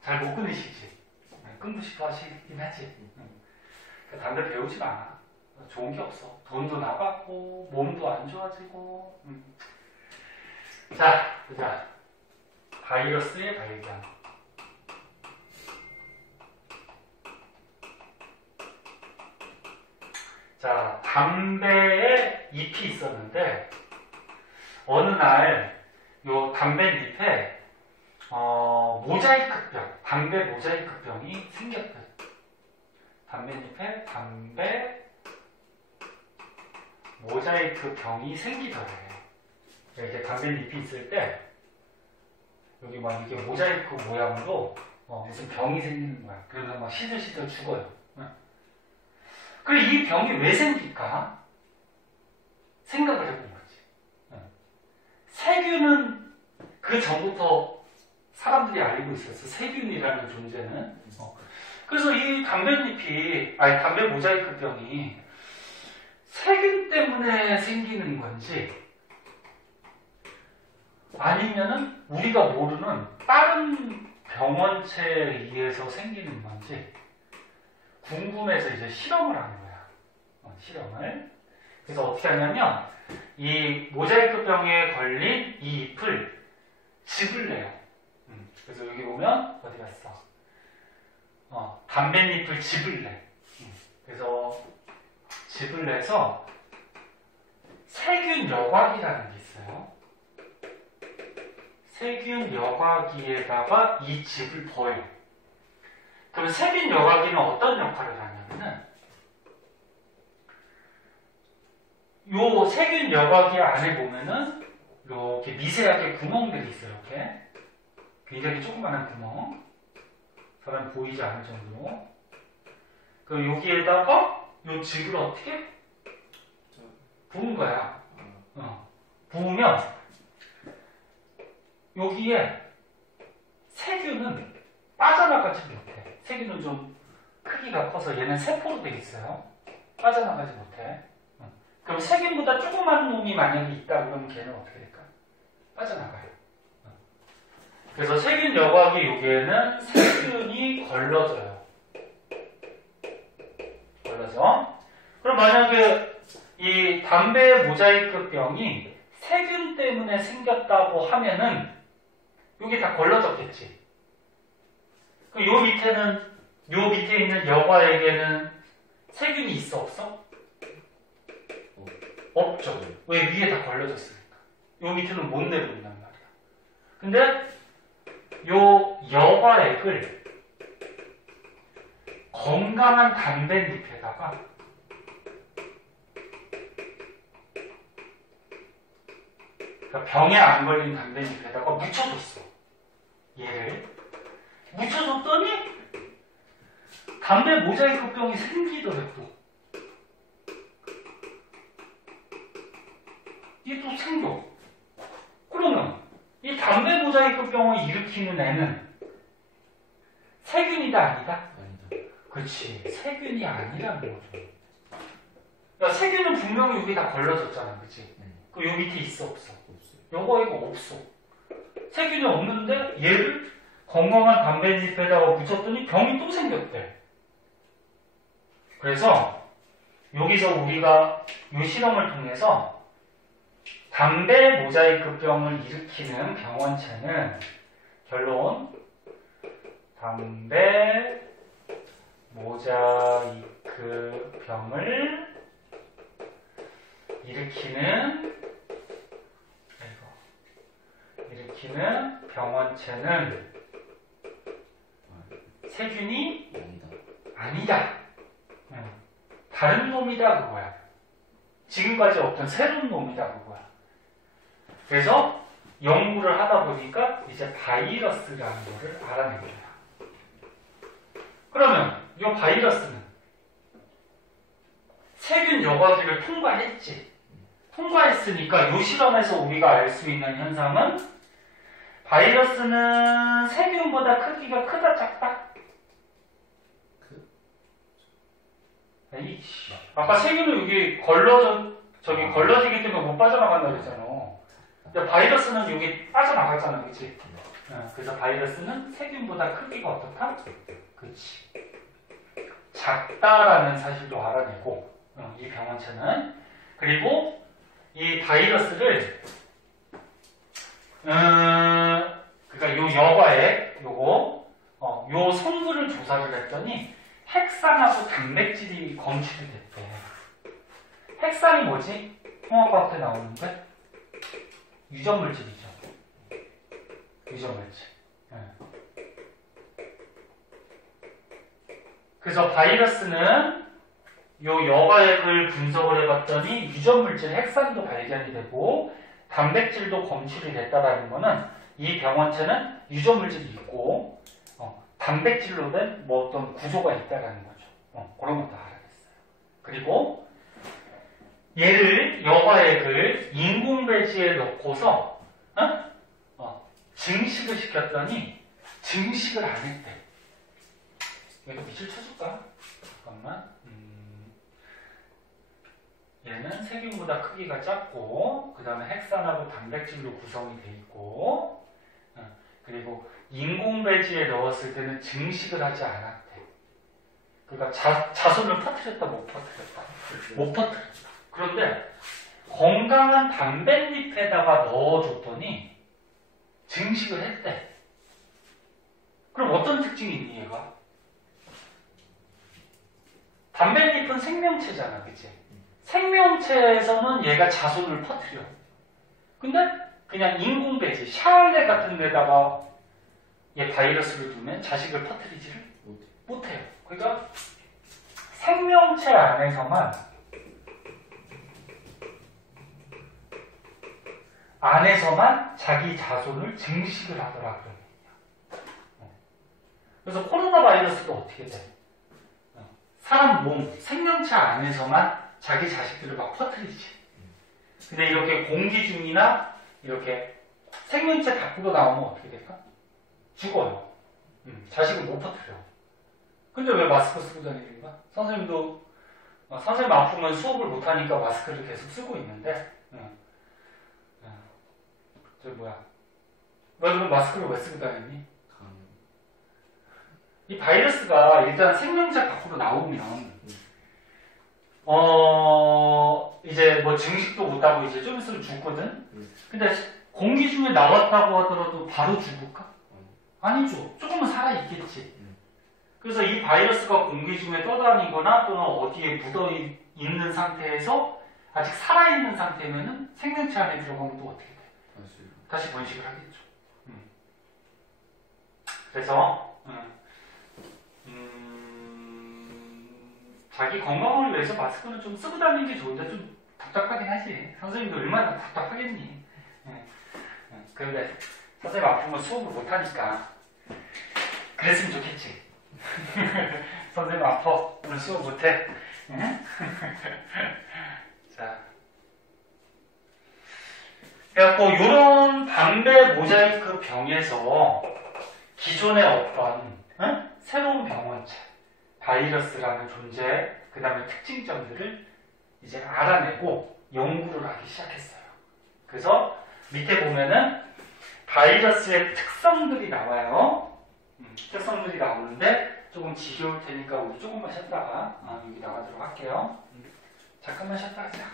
잘 못 끊으시지? 끊고 싶어 하시긴 하지? 담배 배우지 마. 좋은 게 없어. 돈도 나갔고, 몸도 안 좋아지고. 자, 보자. 바이러스의 발견. 자, 담배에 잎이 있었는데, 어느 날, 요 담배잎에, 모자이크병, 담배 모자이크병이 생겼대. 담배잎에 담배 모자이크병이 생기더래. 이렇게 담배잎이 있을 때, 여기 막 이렇게 모자이크 모양으로, 무슨 병이 생기는 거야. 그러면서 막 시들시들 죽어요. 그래, 이 병이 왜 생길까? 생각을 해본 거지. 세균은 그 전부터 사람들이 알고 있었어. 세균이라는 존재는. 그래서 이 담배 모자이크병이 세균 때문에 생기는 건지, 아니면은 우리가 모르는 다른 병원체에 의해서 생기는 건지, 궁금해서 이제 실험을 한 거야. 실험을. 그래서 어떻게 하냐면 이 모자이크병에 걸린 이 잎을 즙을 내요. 그래서 여기 보면 어디 갔어? 담뱃잎을 즙을 내. 그래서 즙을 내서 세균 여과기라는 게 있어요. 세균 여과기에다가 이 즙을 버요. 그럼 세균 여과기는 어떤 역할을 하냐면은 요 세균 여과기 안에 보면은 이렇게 미세하게 구멍들이 있어요. 이렇게 굉장히 조그마한 구멍. 사람 보이지 않을 정도로. 그럼 여기에다가 요 즙을 어떻게 부은 거야. 부으면 여기에 세균은 빠져나가지 못해. 세균은 좀 크기가 커서 얘는 세포로 되어 있어요. 빠져나가지 못해. 그럼 세균보다 조그만 놈이 만약에 있다 그러면 걔는 어떻게 될까? 빠져나가요. 그래서 세균 여과기 여기에는 세균이 걸러져요. 걸러져. 그럼 만약에 이 담배 모자이크병이 세균 때문에 생겼다고 하면은 여기 다 걸러졌겠지. 그럼 요 밑에 있는 여과에게는 세균이 있어 없어? 없죠. 왜? 위에 다 걸려졌으니까. 요 밑에는 못 내려온단 말이야. 근데 요 여과액을 건강한 담뱃잎에다가 그러니까 병에 안 걸린 담뱃잎에다가 묻혀줬어. 얘를 묻혀줬더니 담배 모자이크병이 생기더라도 이게 또 생겨. 그러면 이 담배 모자이크병을 일으키는 애는 세균이다 아니다? 아니다. 그렇지. 세균이 아니라는 거죠. 그러니까 세균은 분명히 여기 다 걸러졌잖아. 그치? 그 요 밑에 있어 없어? 없어요. 요거 이거 없어. 세균이 없는데 얘를 건강한 담뱃잎에다가 묻혔더니 병이 또 생겼대. 그래서 여기서 우리가 이 실험을 통해서 담배 모자이크병을 일으키는 병원체는 결론 담배 모자이크병을 일으키는 병원체는 세균이 아니다. 다른 놈이다 그거야. 지금까지 없던 새로운 놈이다 그거야. 그래서 연구를 하다 보니까 이제 바이러스라는 거를 알아낸 거야. 그러면 이 바이러스는 세균 여과기를 통과했지. 통과했으니까 이 실험에서 우리가 알 수 있는 현상은 바이러스는 세균보다 크기가 크다 작다? 에이씨. 아까 세균은 여기 걸러지기 때문에 못 빠져나간다 그랬잖아. 근데 바이러스는 여기 빠져나갔잖아, 그치? 그래서 바이러스는 세균보다 크기가 어떻다? 그치. 작다라는 사실도 알아내고, 이 병원체는. 그리고 이 바이러스를, 그러니까 요 여과액, 요 성분을 조사를 했더니 핵산하고 단백질이 검출이 됐대. 핵산이 뭐지? 홍합과학 때 나오는데? 유전물질이죠. 유전물질. 그래서 바이러스는 요 여과액을 분석을 해봤더니 유전물질 핵산도 발견이 되고 단백질도 검출이 됐다라는 거는 이 병원체는 유전물질이 있고 단백질로 된 뭐 어떤 구조가 있다라는 거죠. 그런 것도 알아냈어요. 그리고 얘를 여과액을 인공배지에 넣고서 증식을 시켰더니 증식을 안 했대. 얘도 밑을 쳐줄까? 잠깐만. 얘는 세균보다 크기가 작고 그 다음에 핵산하고 단백질로 구성이 돼 있고 그리고 인공배지에 넣었을 때는 증식을 하지 않았대. 그러니까 자손을 퍼뜨렸다 못 퍼뜨렸다? 못 퍼뜨렸다. 그런데 건강한 담뱃잎에다가 넣어줬더니 증식을 했대. 그럼 어떤 특징이 있니 얘가? 담뱃잎은 생명체잖아, 그치? 생명체에서는 얘가 자손을 퍼뜨려. 근데 그냥 인공배지, 샤알레 같은 데다가 얘 바이러스를 두면 자식을 퍼뜨리지를 못해요. 그러니까 생명체 안에서만 자기 자손을 증식을 하더라 그러면. 그래서 코로나 바이러스도 어떻게 돼? 사람 몸, 생명체 안에서만 자기 자식들을 막 퍼뜨리지. 근데 이렇게 공기 중이나 이렇게 생명체 밖으로 나오면 어떻게 될까? 죽어요. 자식을 못 퍼뜨려. 근데 왜 마스크 쓰고 다니는 거야? 선생님도 선생님 아프면 수업을 못하니까 마스크를 계속 쓰고 있는데 저 뭐야? 너 그럼 마스크를 왜 쓰고 다녔니? 이 바이러스가 일단 생명체 밖으로 나오면 이제 뭐 증식도 못하고 이제 좀 있으면 죽거든? 근데 공기 중에 나왔다고 하더라도 바로 죽을까? 아니죠. 조금은 살아있겠지. 그래서 이 바이러스가 공기 중에 떠다니거나 또는 어디에 묻어있는 상태에서 아직 살아있는 상태면은 생명체 안에 들어가면 또 어떻게 돼? 다시 번식을 하겠죠. 그래서 자기 건강을 위해서 마스크는 좀 쓰고 다니는 게 좋은데 좀 답답하긴 하지. 선생님도 얼마나 답답하겠니. 그런데 선생님 아프면 수업을 못하니까 그랬으면 좋겠지. 선생님 아파. 오늘 수업 못해. 자, 그래갖고 이런 담배 모자이크 병에서 기존의 어떤 새로운 병원체, 바이러스라는 존재, 그 다음에 특징점들을 이제 알아내고 연구를 하기 시작했어요. 그래서 밑에 보면은 바이러스의 특성들이 나와요. 특성들이 나오는데 조금 지겨울 테니까 우리 조금만 쉬었다가 여기 나가도록 할게요. 잠깐만 쉬었다 하자.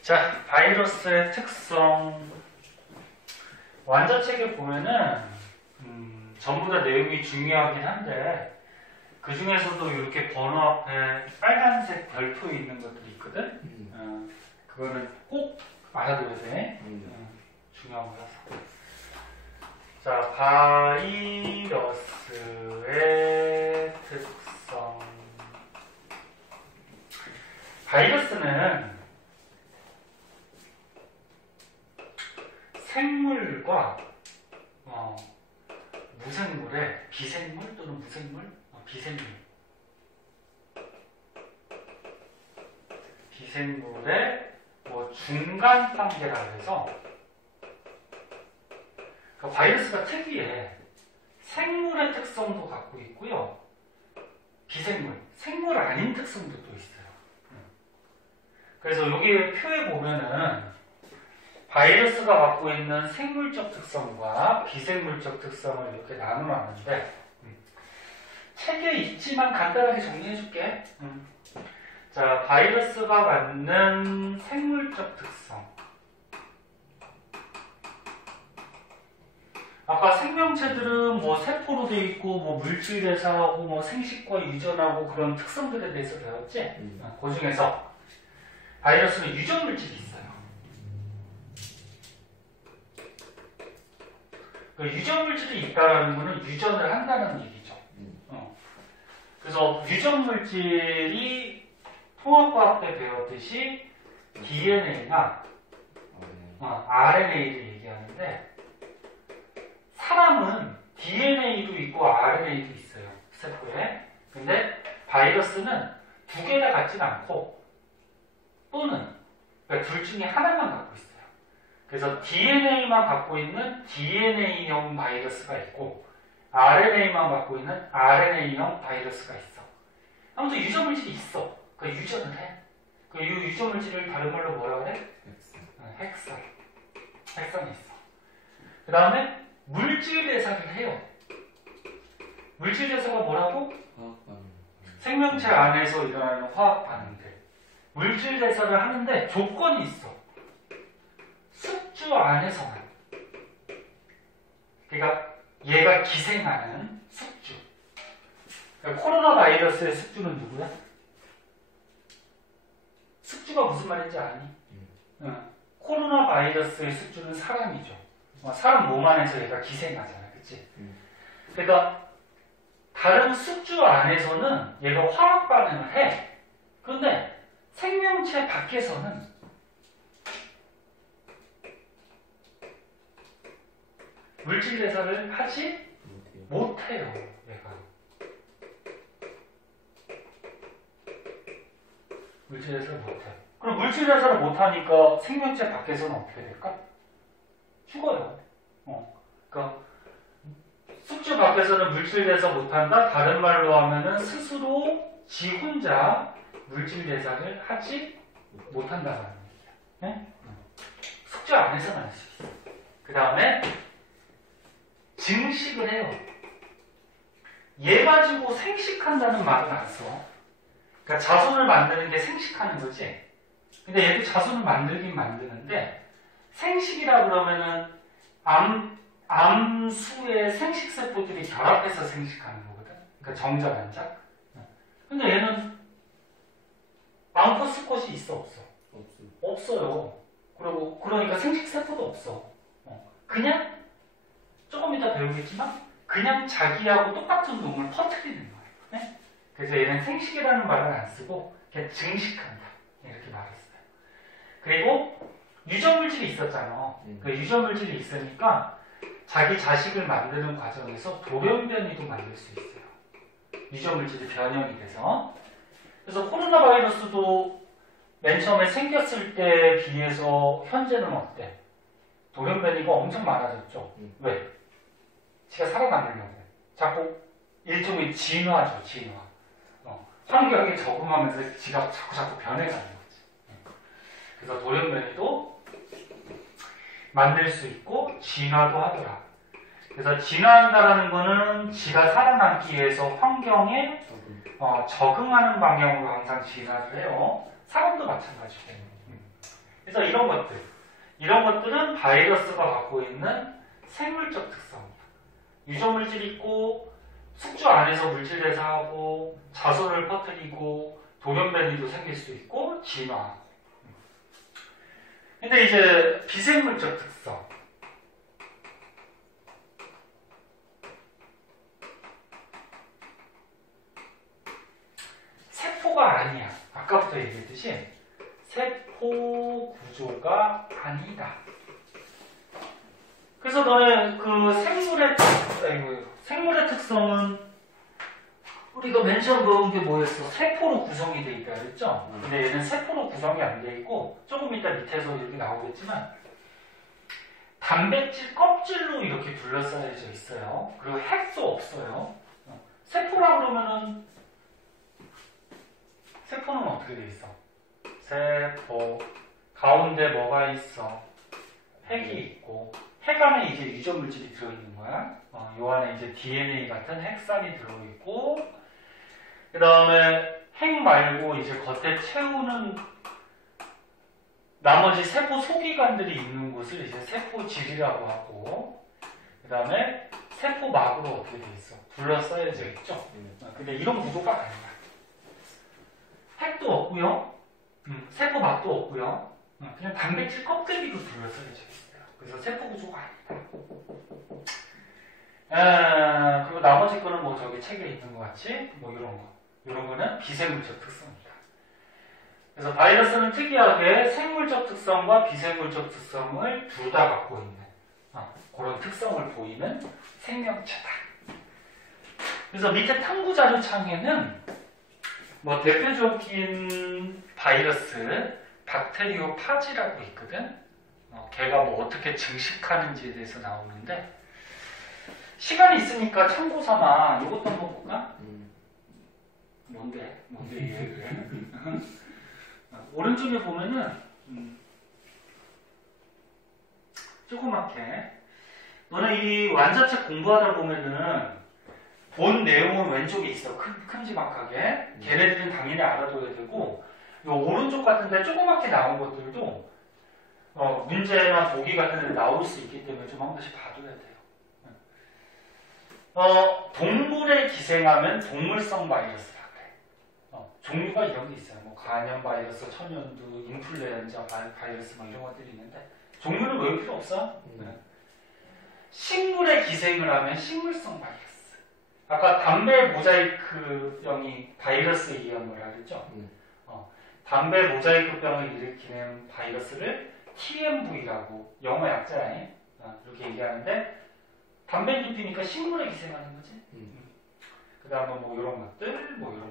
자, 바이러스의 특성. 완전책에 보면은 전부 다 내용이 중요하긴 한데 그 중에서도 이렇게 번호 앞에 빨간색 별표 있는 것들이 있거든. 그거는 꼭 알아둬야 돼. 중요한 거라서. 자, 바이러스의 특성. 바이러스는 생물과 무생물의 비생물 또는 무생물, 비생물의 뭐 중간 단계라 해서 그러니까 바이러스가 특이해. 생물의 특성도 갖고 있고요. 비생물, 생물 아닌 특성도 또 있어요. 그래서 여기 표에 보면은 바이러스가 갖고 있는 생물적 특성과 비생물적 특성을 이렇게 나눠놨는데 책에 있지만 간단하게 정리해줄게. 자, 바이러스가 갖는 생물적 특성. 아까 생명체들은 뭐 세포로 되어 있고 뭐 물질 대사하고 뭐 생식과 유전하고 그런 특성들에 대해서 배웠지? 그 중에서 바이러스는 유전 물질이 있어요. 그 유전 물질이 있다는 것은 유전을 한다는 얘기죠. 그래서 유전 물질이 통합과학 때 배웠듯이 DNA나 RNA를 얘기하는데 사람은 DNA도 있고 RNA도 있어요. 세포에. 근데 바이러스는 두 개 다 같지는 않고 또는 그러니까 둘 중에 하나만 갖고 있어요. 그래서 DNA만 갖고 있는 DNA형 바이러스가 있고 RNA만 갖고 있는 RNA형 바이러스가 있어. 아무튼 유전물질이 있어. 그 유전을 해. 그 유전물질을 다른 말로 뭐라 그래? 핵선. 핵선이 있어. 그 다음에 물질 대사를 해요. 물질 대사가 뭐라고? 화학 반응. 생명체 안에서 일어나는 화학 반응들. 물질 대사를 하는데 조건이 있어. 숙주 안에서만. 그러니까 얘가 기생하는 숙주. 그러니까 코로나 바이러스의 숙주는 누구야? 숙주가 무슨 말인지 아니? 코로나 바이러스의 숙주는 사람이죠. 사람 몸 안에서 얘가 기생하잖아. 그치? 그러니까 다른 숙주 안에서는 얘가 화학 반응을 해. 그런데 생명체 밖에서는 물질 대사를 하지 못해요. 얘가. 물질 대사를 못해. 그럼 물질 대사를 못하니까 생명체 밖에서는 어떻게 될까? 죽어요. 그러니까 숙주 밖에서는 물질 대사 못한다. 다른 말로 하면은 스스로 지 혼자 물질 대사를 하지 못한다는 얘기야. 네? 숙주 안에서는 할 수 있어. 그 다음에 증식을 해요. 얘 가지고 생식한다는 말은 안 써. 그러니까 자손을 만드는 게 생식하는 거지. 근데 얘도 자손을 만들긴 만드는데 생식이라 그러면은 암수의 생식세포들이 결합해서 생식하는 거거든. 그러니까 정자 난자. 근데 얘는 암컷수컷이 있어 없어? 없어요. 그리고 그러니까 생식세포도 없어. 그냥 조금 이따 배우겠지만 그냥 자기하고 똑같은 놈을 퍼뜨리는 거예요. 네? 그래서 얘는 생식이라는 말을 안 쓰고 그냥 증식한다. 이렇게 말했어요. 그리고 유전물질이 있었잖아. 그 유전물질이 있으니까 자기 자식을 만드는 과정에서 돌연변이도 만들 수 있어요. 유전물질이 변형이 돼서. 그래서 코로나 바이러스도 맨 처음에 생겼을 때에 비해서 현재는 어때? 돌연변이가 엄청 많아졌죠. 왜? 지가 살아남으려고. 자꾸 일종의 진화죠, 진화. 환경에 적응하면서 지가 자꾸 변해가는 거지. 그래서 돌연변이도 만들 수 있고 진화도 하더라. 그래서 진화한다라는 거는 지가 살아남기 위해서 환경에 적응하는 방향으로 항상 진화를 해요. 사람도 마찬가지고. 그래서 이런 것들은 바이러스가 갖고 있는 생물적 특성이야. 유전물질이 있고 숙주 안에서 물질 대사하고 자손을 퍼뜨리고 돌연변이도 생길 수 있고 진화하고. 근데 이제 비생물적 특성. 세포가 아니야. 아까부터 얘기했듯이 세포 구조가 아니다. 그래서 너는 그 생물의 특성은 우리가 맨 처음 배운 게 뭐였어? 세포로 구성이 되어 있다 그랬죠? 근데 얘는 세포로 구성이 안 되어 있고 조금 이따 밑에서 이렇게 나오겠지만 단백질 껍질로 이렇게 둘러싸여져 있어요. 그리고 핵도 없어요. 세포라 그러면은 세포는 어떻게 되어 있어? 세포 가운데 뭐가 있어? 핵이 있고 핵 안에 이제 유전물질이 들어있는 거야. 요 안에 이제 DNA 같은 핵산이 들어있고 그 다음에 핵 말고 이제 겉에 채우는 나머지 세포 소기관들이 있는 곳을 이제 세포질이라고 하고 그 다음에 세포막으로 어떻게 돼 있어? 둘러싸여져 있죠? 근데 이런 구조가 아니야. 핵도 없고요. 세포막도 없고요. 그냥 단백질 껍데기로 둘러싸여져 있어요. 그래서 세포 구조가 아니다. 그리고 나머지 거는 뭐 저기 책에 있는 것 같이 뭐 이런 거. 이런 거는 비생물적 특성입니다. 그래서 바이러스는 특이하게 생물적 특성과 비생물적 특성을 둘 다 갖고 있는 그런 특성을 보이는 생명체다. 그래서 밑에 탐구 자료 창에는 뭐 대표적인 바이러스 박테리오 파지라고 있거든. 걔가 뭐 어떻게 증식하는지에 대해서 나오는데 시간이 있으니까 참고 삼아 이것도 한번 볼까? 뭔데 이해를 오른쪽에 보면은 조그맣게 너네 이 완자책 공부하다 보면은 본 내용은 왼쪽에 있어. 큼지막하게. 걔네들은 당연히 알아둬야 되고, 요 오른쪽 같은데 조그맣게 나온 것들도 문제나 보기 같은 데 나올 수 있기 때문에 좀 한 번씩 봐둬야 돼요. 동물에 기생하면 동물성 바이러스라 그래. 종류가 이런 게 있어요. 뭐 간염 바이러스, 천연두, 인플루엔자 바이러스 뭐 이런 것들이 있는데 종류는 외울 필요 없어. 식물에 기생을 하면 식물성 바이러스. 아까 담배 모자이크병이 바이러스에 의한 거라 그랬죠? 담배 모자이크병을 일으키는 바이러스를 TMV라고 영어 약자에 이렇게 얘기하는데 담배를 피니까 식물에 기생하는 거지. 그 다음에 뭐 이런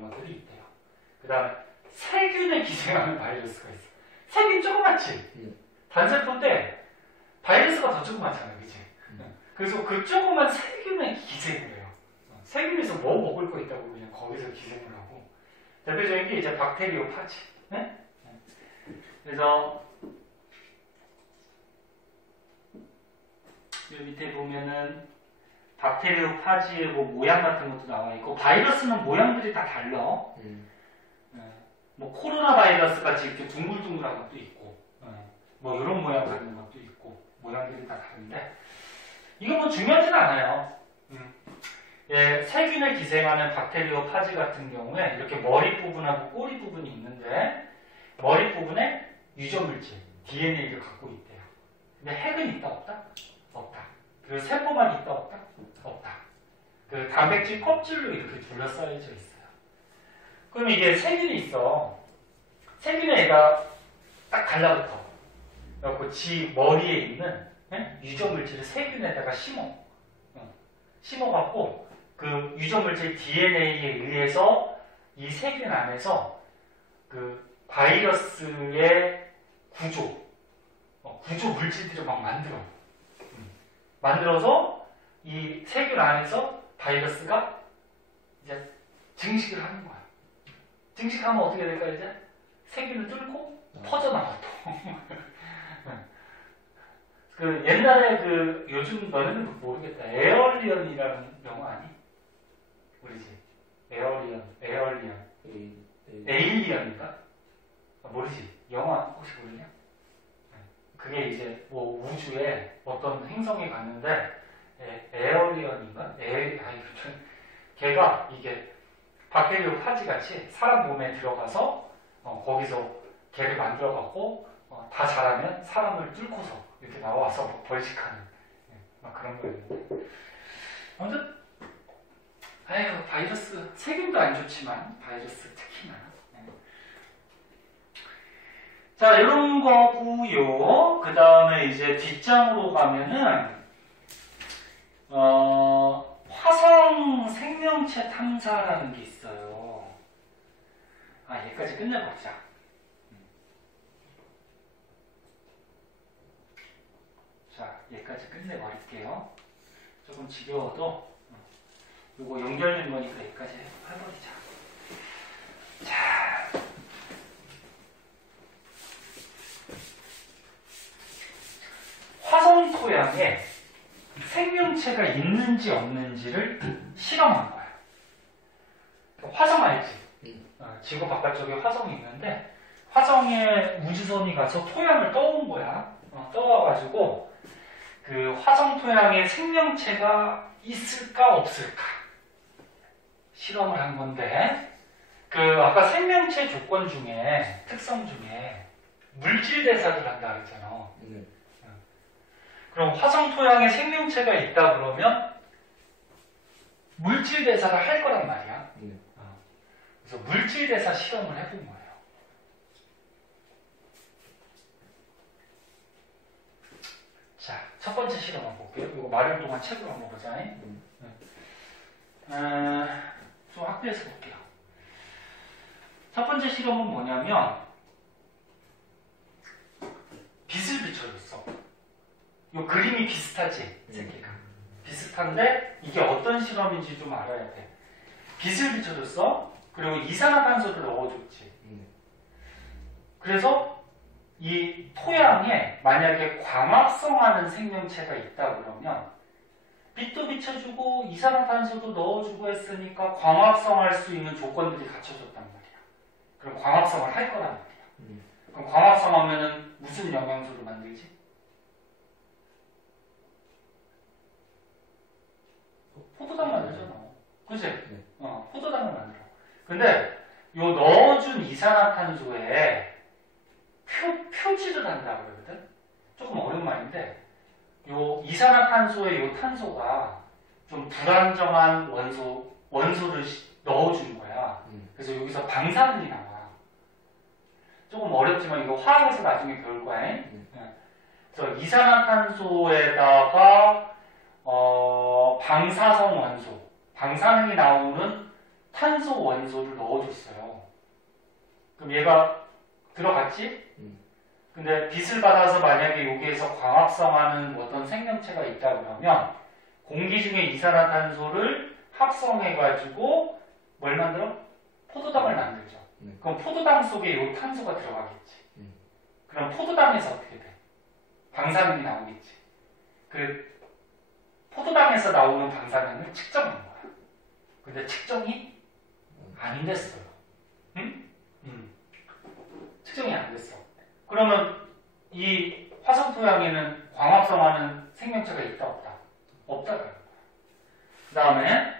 것들이 있대요. 그 다음에 세균에 기생하는 바이러스가 있어. 세균 조그맣지? 단세포인데 바이러스가 더 조그맣잖아, 그치? 그래서 그 조그만 세균에 기생을 해요. 세균에서 뭐 먹을 거 있다고 그냥 거기서 기생을 하고. 대표적인 게 이제 박테리오파지. 네? 그래서 여기 밑에 보면은 박테리오파지의 뭐 모양 같은 것도 나와 있고, 바이러스는 모양들이 다 달라. 뭐 코로나 바이러스 같이 이렇게 둥글둥글한 것도 있고, 뭐 이런 모양 같은 것도 있고, 모양들이 다 다른데 이거 뭐 중요하진 않아요. 예, 세균에 기생하는 박테리오파지 같은 경우에 이렇게 머리 부분하고 꼬리 부분이 있는데 머리 부분에 유전물질 DNA를 갖고 있대요. 근데 핵은 있다 없다? 없다. 그리고 세포만 있다 없다? 없다. 그 단백질 껍질로 이렇게 둘러싸여져 있어요. 그럼 이게 세균이 있어. 세균의 애가 딱 달라붙어. 그래갖고 지 머리에 있는 유전물질을 세균에다가 심어갖고 그 유전물질 DNA에 의해서 이 세균 안에서 그 바이러스의 구조 물질들을 막 만들어서 이 세균 안에서 바이러스가 이제 증식을 하는 거야. 증식하면 어떻게 될까 이제? 세균을 뚫고 퍼져나가 또. 그 옛날에 그 요즘 너네는 모르겠다. 에얼리언이라는 영화 아니? 모르지? 에일리언인가? 모르지? 영화 혹시 모르냐? 그게 이제 뭐 우주에 어떤 행성에 갔는데 에얼리언인가? 걔가 이게 박테리오파지 같이 사람 몸에 들어가서 거기서 걔를 만들어갖고 다 자라면 사람을 뚫고서 이렇게 나와서 벌식하는 막 그런 거였는데 아무튼 아이고 바이러스 세균도 안 좋지만 바이러스 특히나 자 이런 거고요. 그 다음에 이제 뒷장으로 가면은 화성 생명체 탐사라는 게 있어요. 얘까지 끝내보자. 자, 얘까지 끝내버릴게요. 조금 지겨워도 이거 연결된 거니까 여기까지 해버리자. 자, 화성 토양에 생명체가 있는지 없는지를 실험한 거야. 화성 알지? 지구 바깥쪽에 화성이 있는데 화성에 우주선이 가서 토양을 떠온 거야. 떠와가지고 그 화성 토양에 생명체가 있을까 없을까 실험을 한 건데 그 아까 생명체 조건 중에 특성 중에 물질 대사를 한다 그랬잖아. 그럼 화성 토양에 생명체가 있다 그러면 물질 대사를 할 거란 말이야. 그래서 물질 대사 실험을 해본 거예요. 자, 첫 번째 실험 한번 볼게요. 이거 말할 동안 책으로 한번 보자. 좀 확대해서 볼게요. 첫 번째 실험은 뭐냐면 빛을 비춰줬어. 이 그림이 비슷하지? 새끼가. 비슷한데 이게 어떤 실험인지 좀 알아야 돼. 빛을 비춰줬어. 그리고 이산화탄소를 넣어줬지. 그래서 이 토양에 만약에 광합성하는 생명체가 있다 그러면 빛도 비춰주고 이산화탄소도 넣어주고 했으니까 광합성할 수 있는 조건들이 갖춰졌단 말이야. 그럼 광합성을 할 거란 말이야. 그럼 광합성하면은 무슨 영양소를 만들지? 포도당 만들잖아. 그치? 포도당을 만들어. 근데 요 넣어준 이산화탄소에 표질을 한다 그러거든? 조금 어려운 말인데 요 이산화탄소의 요 탄소가 좀 불안정한 원소를 넣어주는 거야. 그래서 여기서 방사능이 나와. 조금 어렵지만 이거 화학에서 나중에 배울 거야. 그래서 이산화탄소에다가 방사성 원소, 방사능이 나오는 탄소 원소를 넣어줬어요. 그럼 얘가 들어갔지? 근데 빛을 받아서 만약에 여기에서 광합성하는 어떤 생명체가 있다 그러면 공기 중에 이산화탄소를 합성해가지고 뭘 만들어? 포도당을 만들죠. 그럼 포도당 속에 이 탄소가 들어가겠지. 그럼 포도당에서 어떻게 돼? 방사능이 나오겠지. 그 포도당에서 나오는 방사능을 측정한 거야. 근데 측정이 안 됐어요. 응? 측정이 안 됐어. 그러면 이 화성토양에는 광합성하는 생명체가 있다 없다? 없다. 그 다음에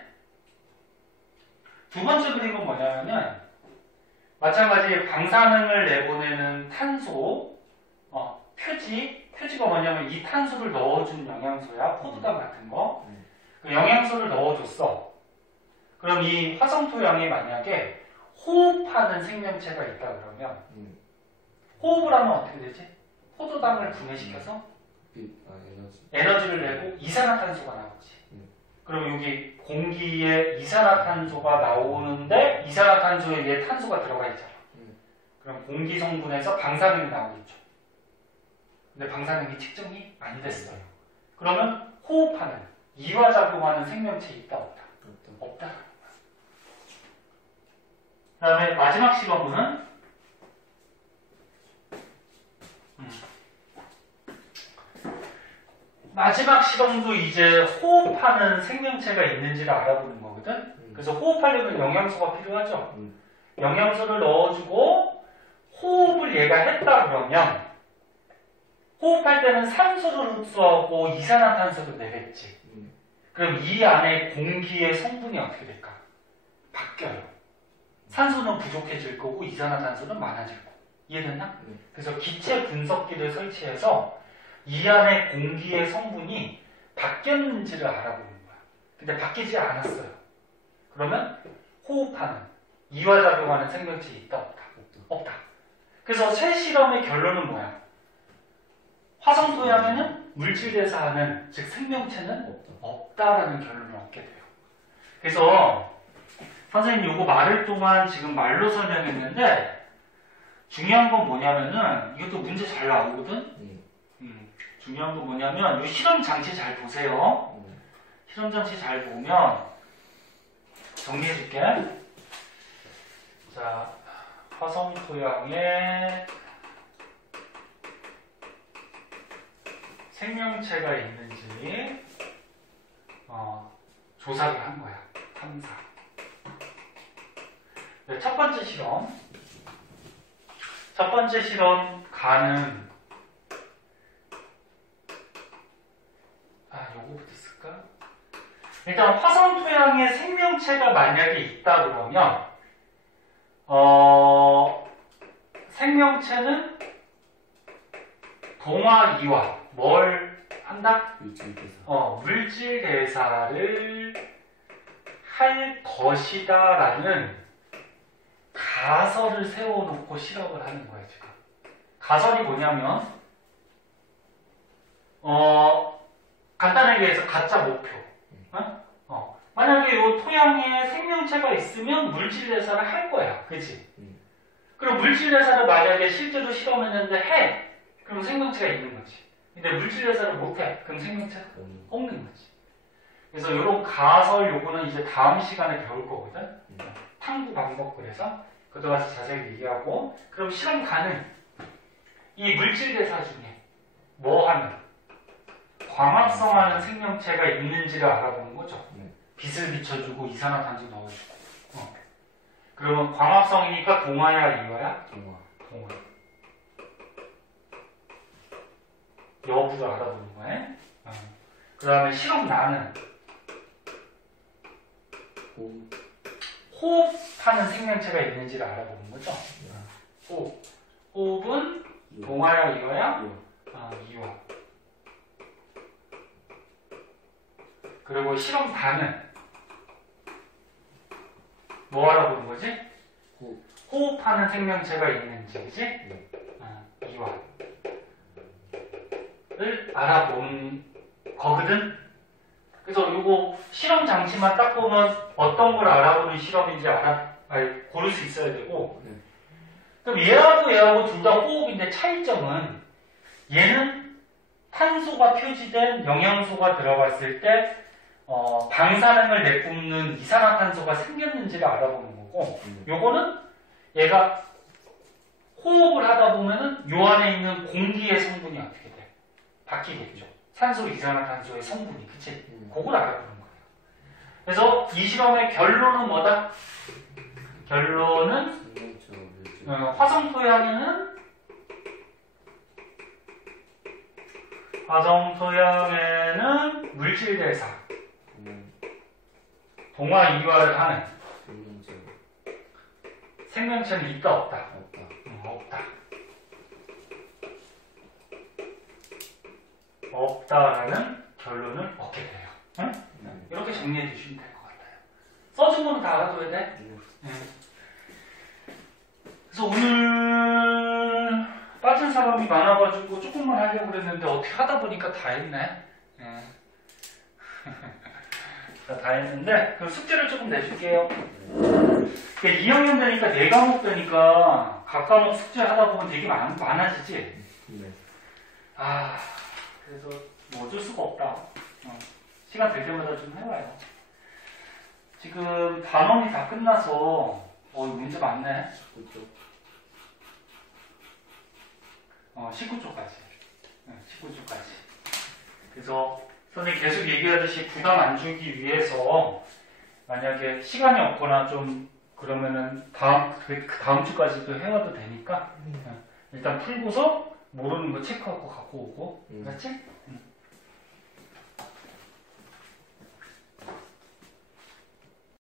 두 번째 그림은 뭐냐면은 마찬가지 방사능을 내보내는 탄소 표지가 뭐냐면 이 탄소를 넣어준 영양소야. 포도당 같은 거. 그 영양소를 넣어줬어. 그럼 이 화성토양에 만약에 호흡하는 생명체가 있다 그러면 호흡을 하면 어떻게 되지? 포도당을 분해시켜서 에너지를 내고 이산화탄소가 나오지. 그럼 여기 공기에 이산화탄소가 나오는데 이산화탄소에 얘 탄소가 들어가 있잖아. 그럼 공기 성분에서 방사능이 나오겠죠. 근데 방사능이 측정이 안 됐어요. 그러면 호흡하는, 이화작용하는 생명체 있다 없다? 없다. 그 다음에 마지막 실험은 마지막 실험도 이제 호흡하는 생명체가 있는지를 알아보는 거거든. 그래서 호흡하려면 영양소가 필요하죠. 영양소를 넣어주고 호흡을 얘가 했다 그러면 호흡할 때는 산소를 흡수하고 이산화탄소를 내겠지. 그럼 이 안에 공기의 성분이 어떻게 될까? 바뀌어요. 산소는 부족해질 거고 이산화탄소는 많아질 거고. 이해됐나? 그래서 기체 분석기를 설치해서 이 안에 공기의 성분이 바뀌었는지를 알아보는 거야. 근데 바뀌지 않았어요. 그러면 호흡하는, 이화작용하는 생명체 있다 없다? 없다. 그래서 새 실험의 결론은 뭐야? 화성토양에는 물질대사하는, 즉 생명체는 없다라는 결론을 얻게 돼요. 그래서 선생님 요거 말을 동안 지금 말로 설명했는데 중요한 건 뭐냐면은 이것도 문제 잘 나오거든? 중요한 건 뭐냐면 이 실험 장치 잘 보세요. 실험 장치 잘 보면 정리해 줄게. 자, 화성토양에 생명체가 있는지 조사를 한 거야. 탐사. 네, 첫 번째 실험. 첫 번째 실험 가는 요거부터 쓸까? 일단 화성토양에 생명체가 만약에 있다 그러면 생명체는 동화 이화 뭘 한다? 물질 대사를 할 것이다라는 가설을 세워놓고 실험을 하는 거예요, 지금. 가설이 뭐냐면, 간단하게 해서 가짜 목표. 만약에 이 토양에 생명체가 있으면 물질 대사를 할 거야, 그치? 그럼 물질 대사를 만약에 실제로 실험했는데 해! 그럼 생명체가 있는 거지. 근데 물질 대사를 못해. 그럼 생명체가 없는 거지. 그래서 이런 가설 요거는 이제 다음 시간에 배울 거거든. 탐구 방법 그래서 그거 가서 자세히 얘기하고 그럼 실험 가능. 이 물질 대사 중에 뭐 하는? 광합성하는 생명체가 있는지를 알아보는 거죠. 네. 빛을 비춰주고 이산화탄소 넣어주고. 그러면 광합성이니까 동화야, 이화야? 동화. 동화. 여부를 알아보는 거예요. 그 다음에 실험 나는 호흡. 호흡하는 생명체가 있는지를 알아보는 거죠. 호흡. 호흡은 동화야, 이화야? 이화. 그리고 실험 단은 뭐 알아보는 거지? 호흡. 호흡하는 생명체가 있는지, 그지? 네. 이화를 알아본 거거든? 그래서 요거 실험 장치만 딱 보면 어떤 걸 알아보는 실험인지 고를 수 있어야 되고, 네. 그럼 얘하고 둘 다 호흡인데 차이점은 얘는 탄소가 표지된 영양소가 들어갔을 때 방사능을 내뿜는 이산화탄소가 생겼는지를 알아보는 거고, 요거는 얘가 호흡을 하다 보면은 요 안에 있는 공기의 성분이 어떻게 돼? 바뀌겠죠. 산소, 이산화탄소의 성분이, 그치? 그걸 알아보는 거예요. 그래서 이 실험의 결론은 뭐다? 결론은 생명체가 물질. 화성토양에는 물질 대사, 동화 이화를 하는 생명체가 생명체는 있다 없다? 없다. 없다. 없다라는 결론을 얻게 돼요. 응? 이렇게 정리해 주시면 될 것 같아요. 써준 거는 다 알아둬야 돼. 그래서 오늘 빠진 사람이 많아가지고 조금만 하려고 그랬는데 어떻게 하다 보니까 다 했네. 다 했는데 그럼 숙제를 조금 내줄게요. 2학년 되니까 4과목 되니까 각 과목 숙제 하다 보면 되게 많아지지? 네. 그래서 뭐 어쩔 수가 없다. 시간 될 때마다 좀 해봐요. 지금 단원이 다 끝나서 문제 많네. 그렇죠. 19초까지. 19초까지. 그래서 선생님이 계속 얘기하듯이 부담 안 주기 위해서 만약에 시간이 없거나 좀 그러면은 다음 주까지도 해와도 되니까 일단 풀고서 모르는 거 체크하고 갖고 오고. 그렇지?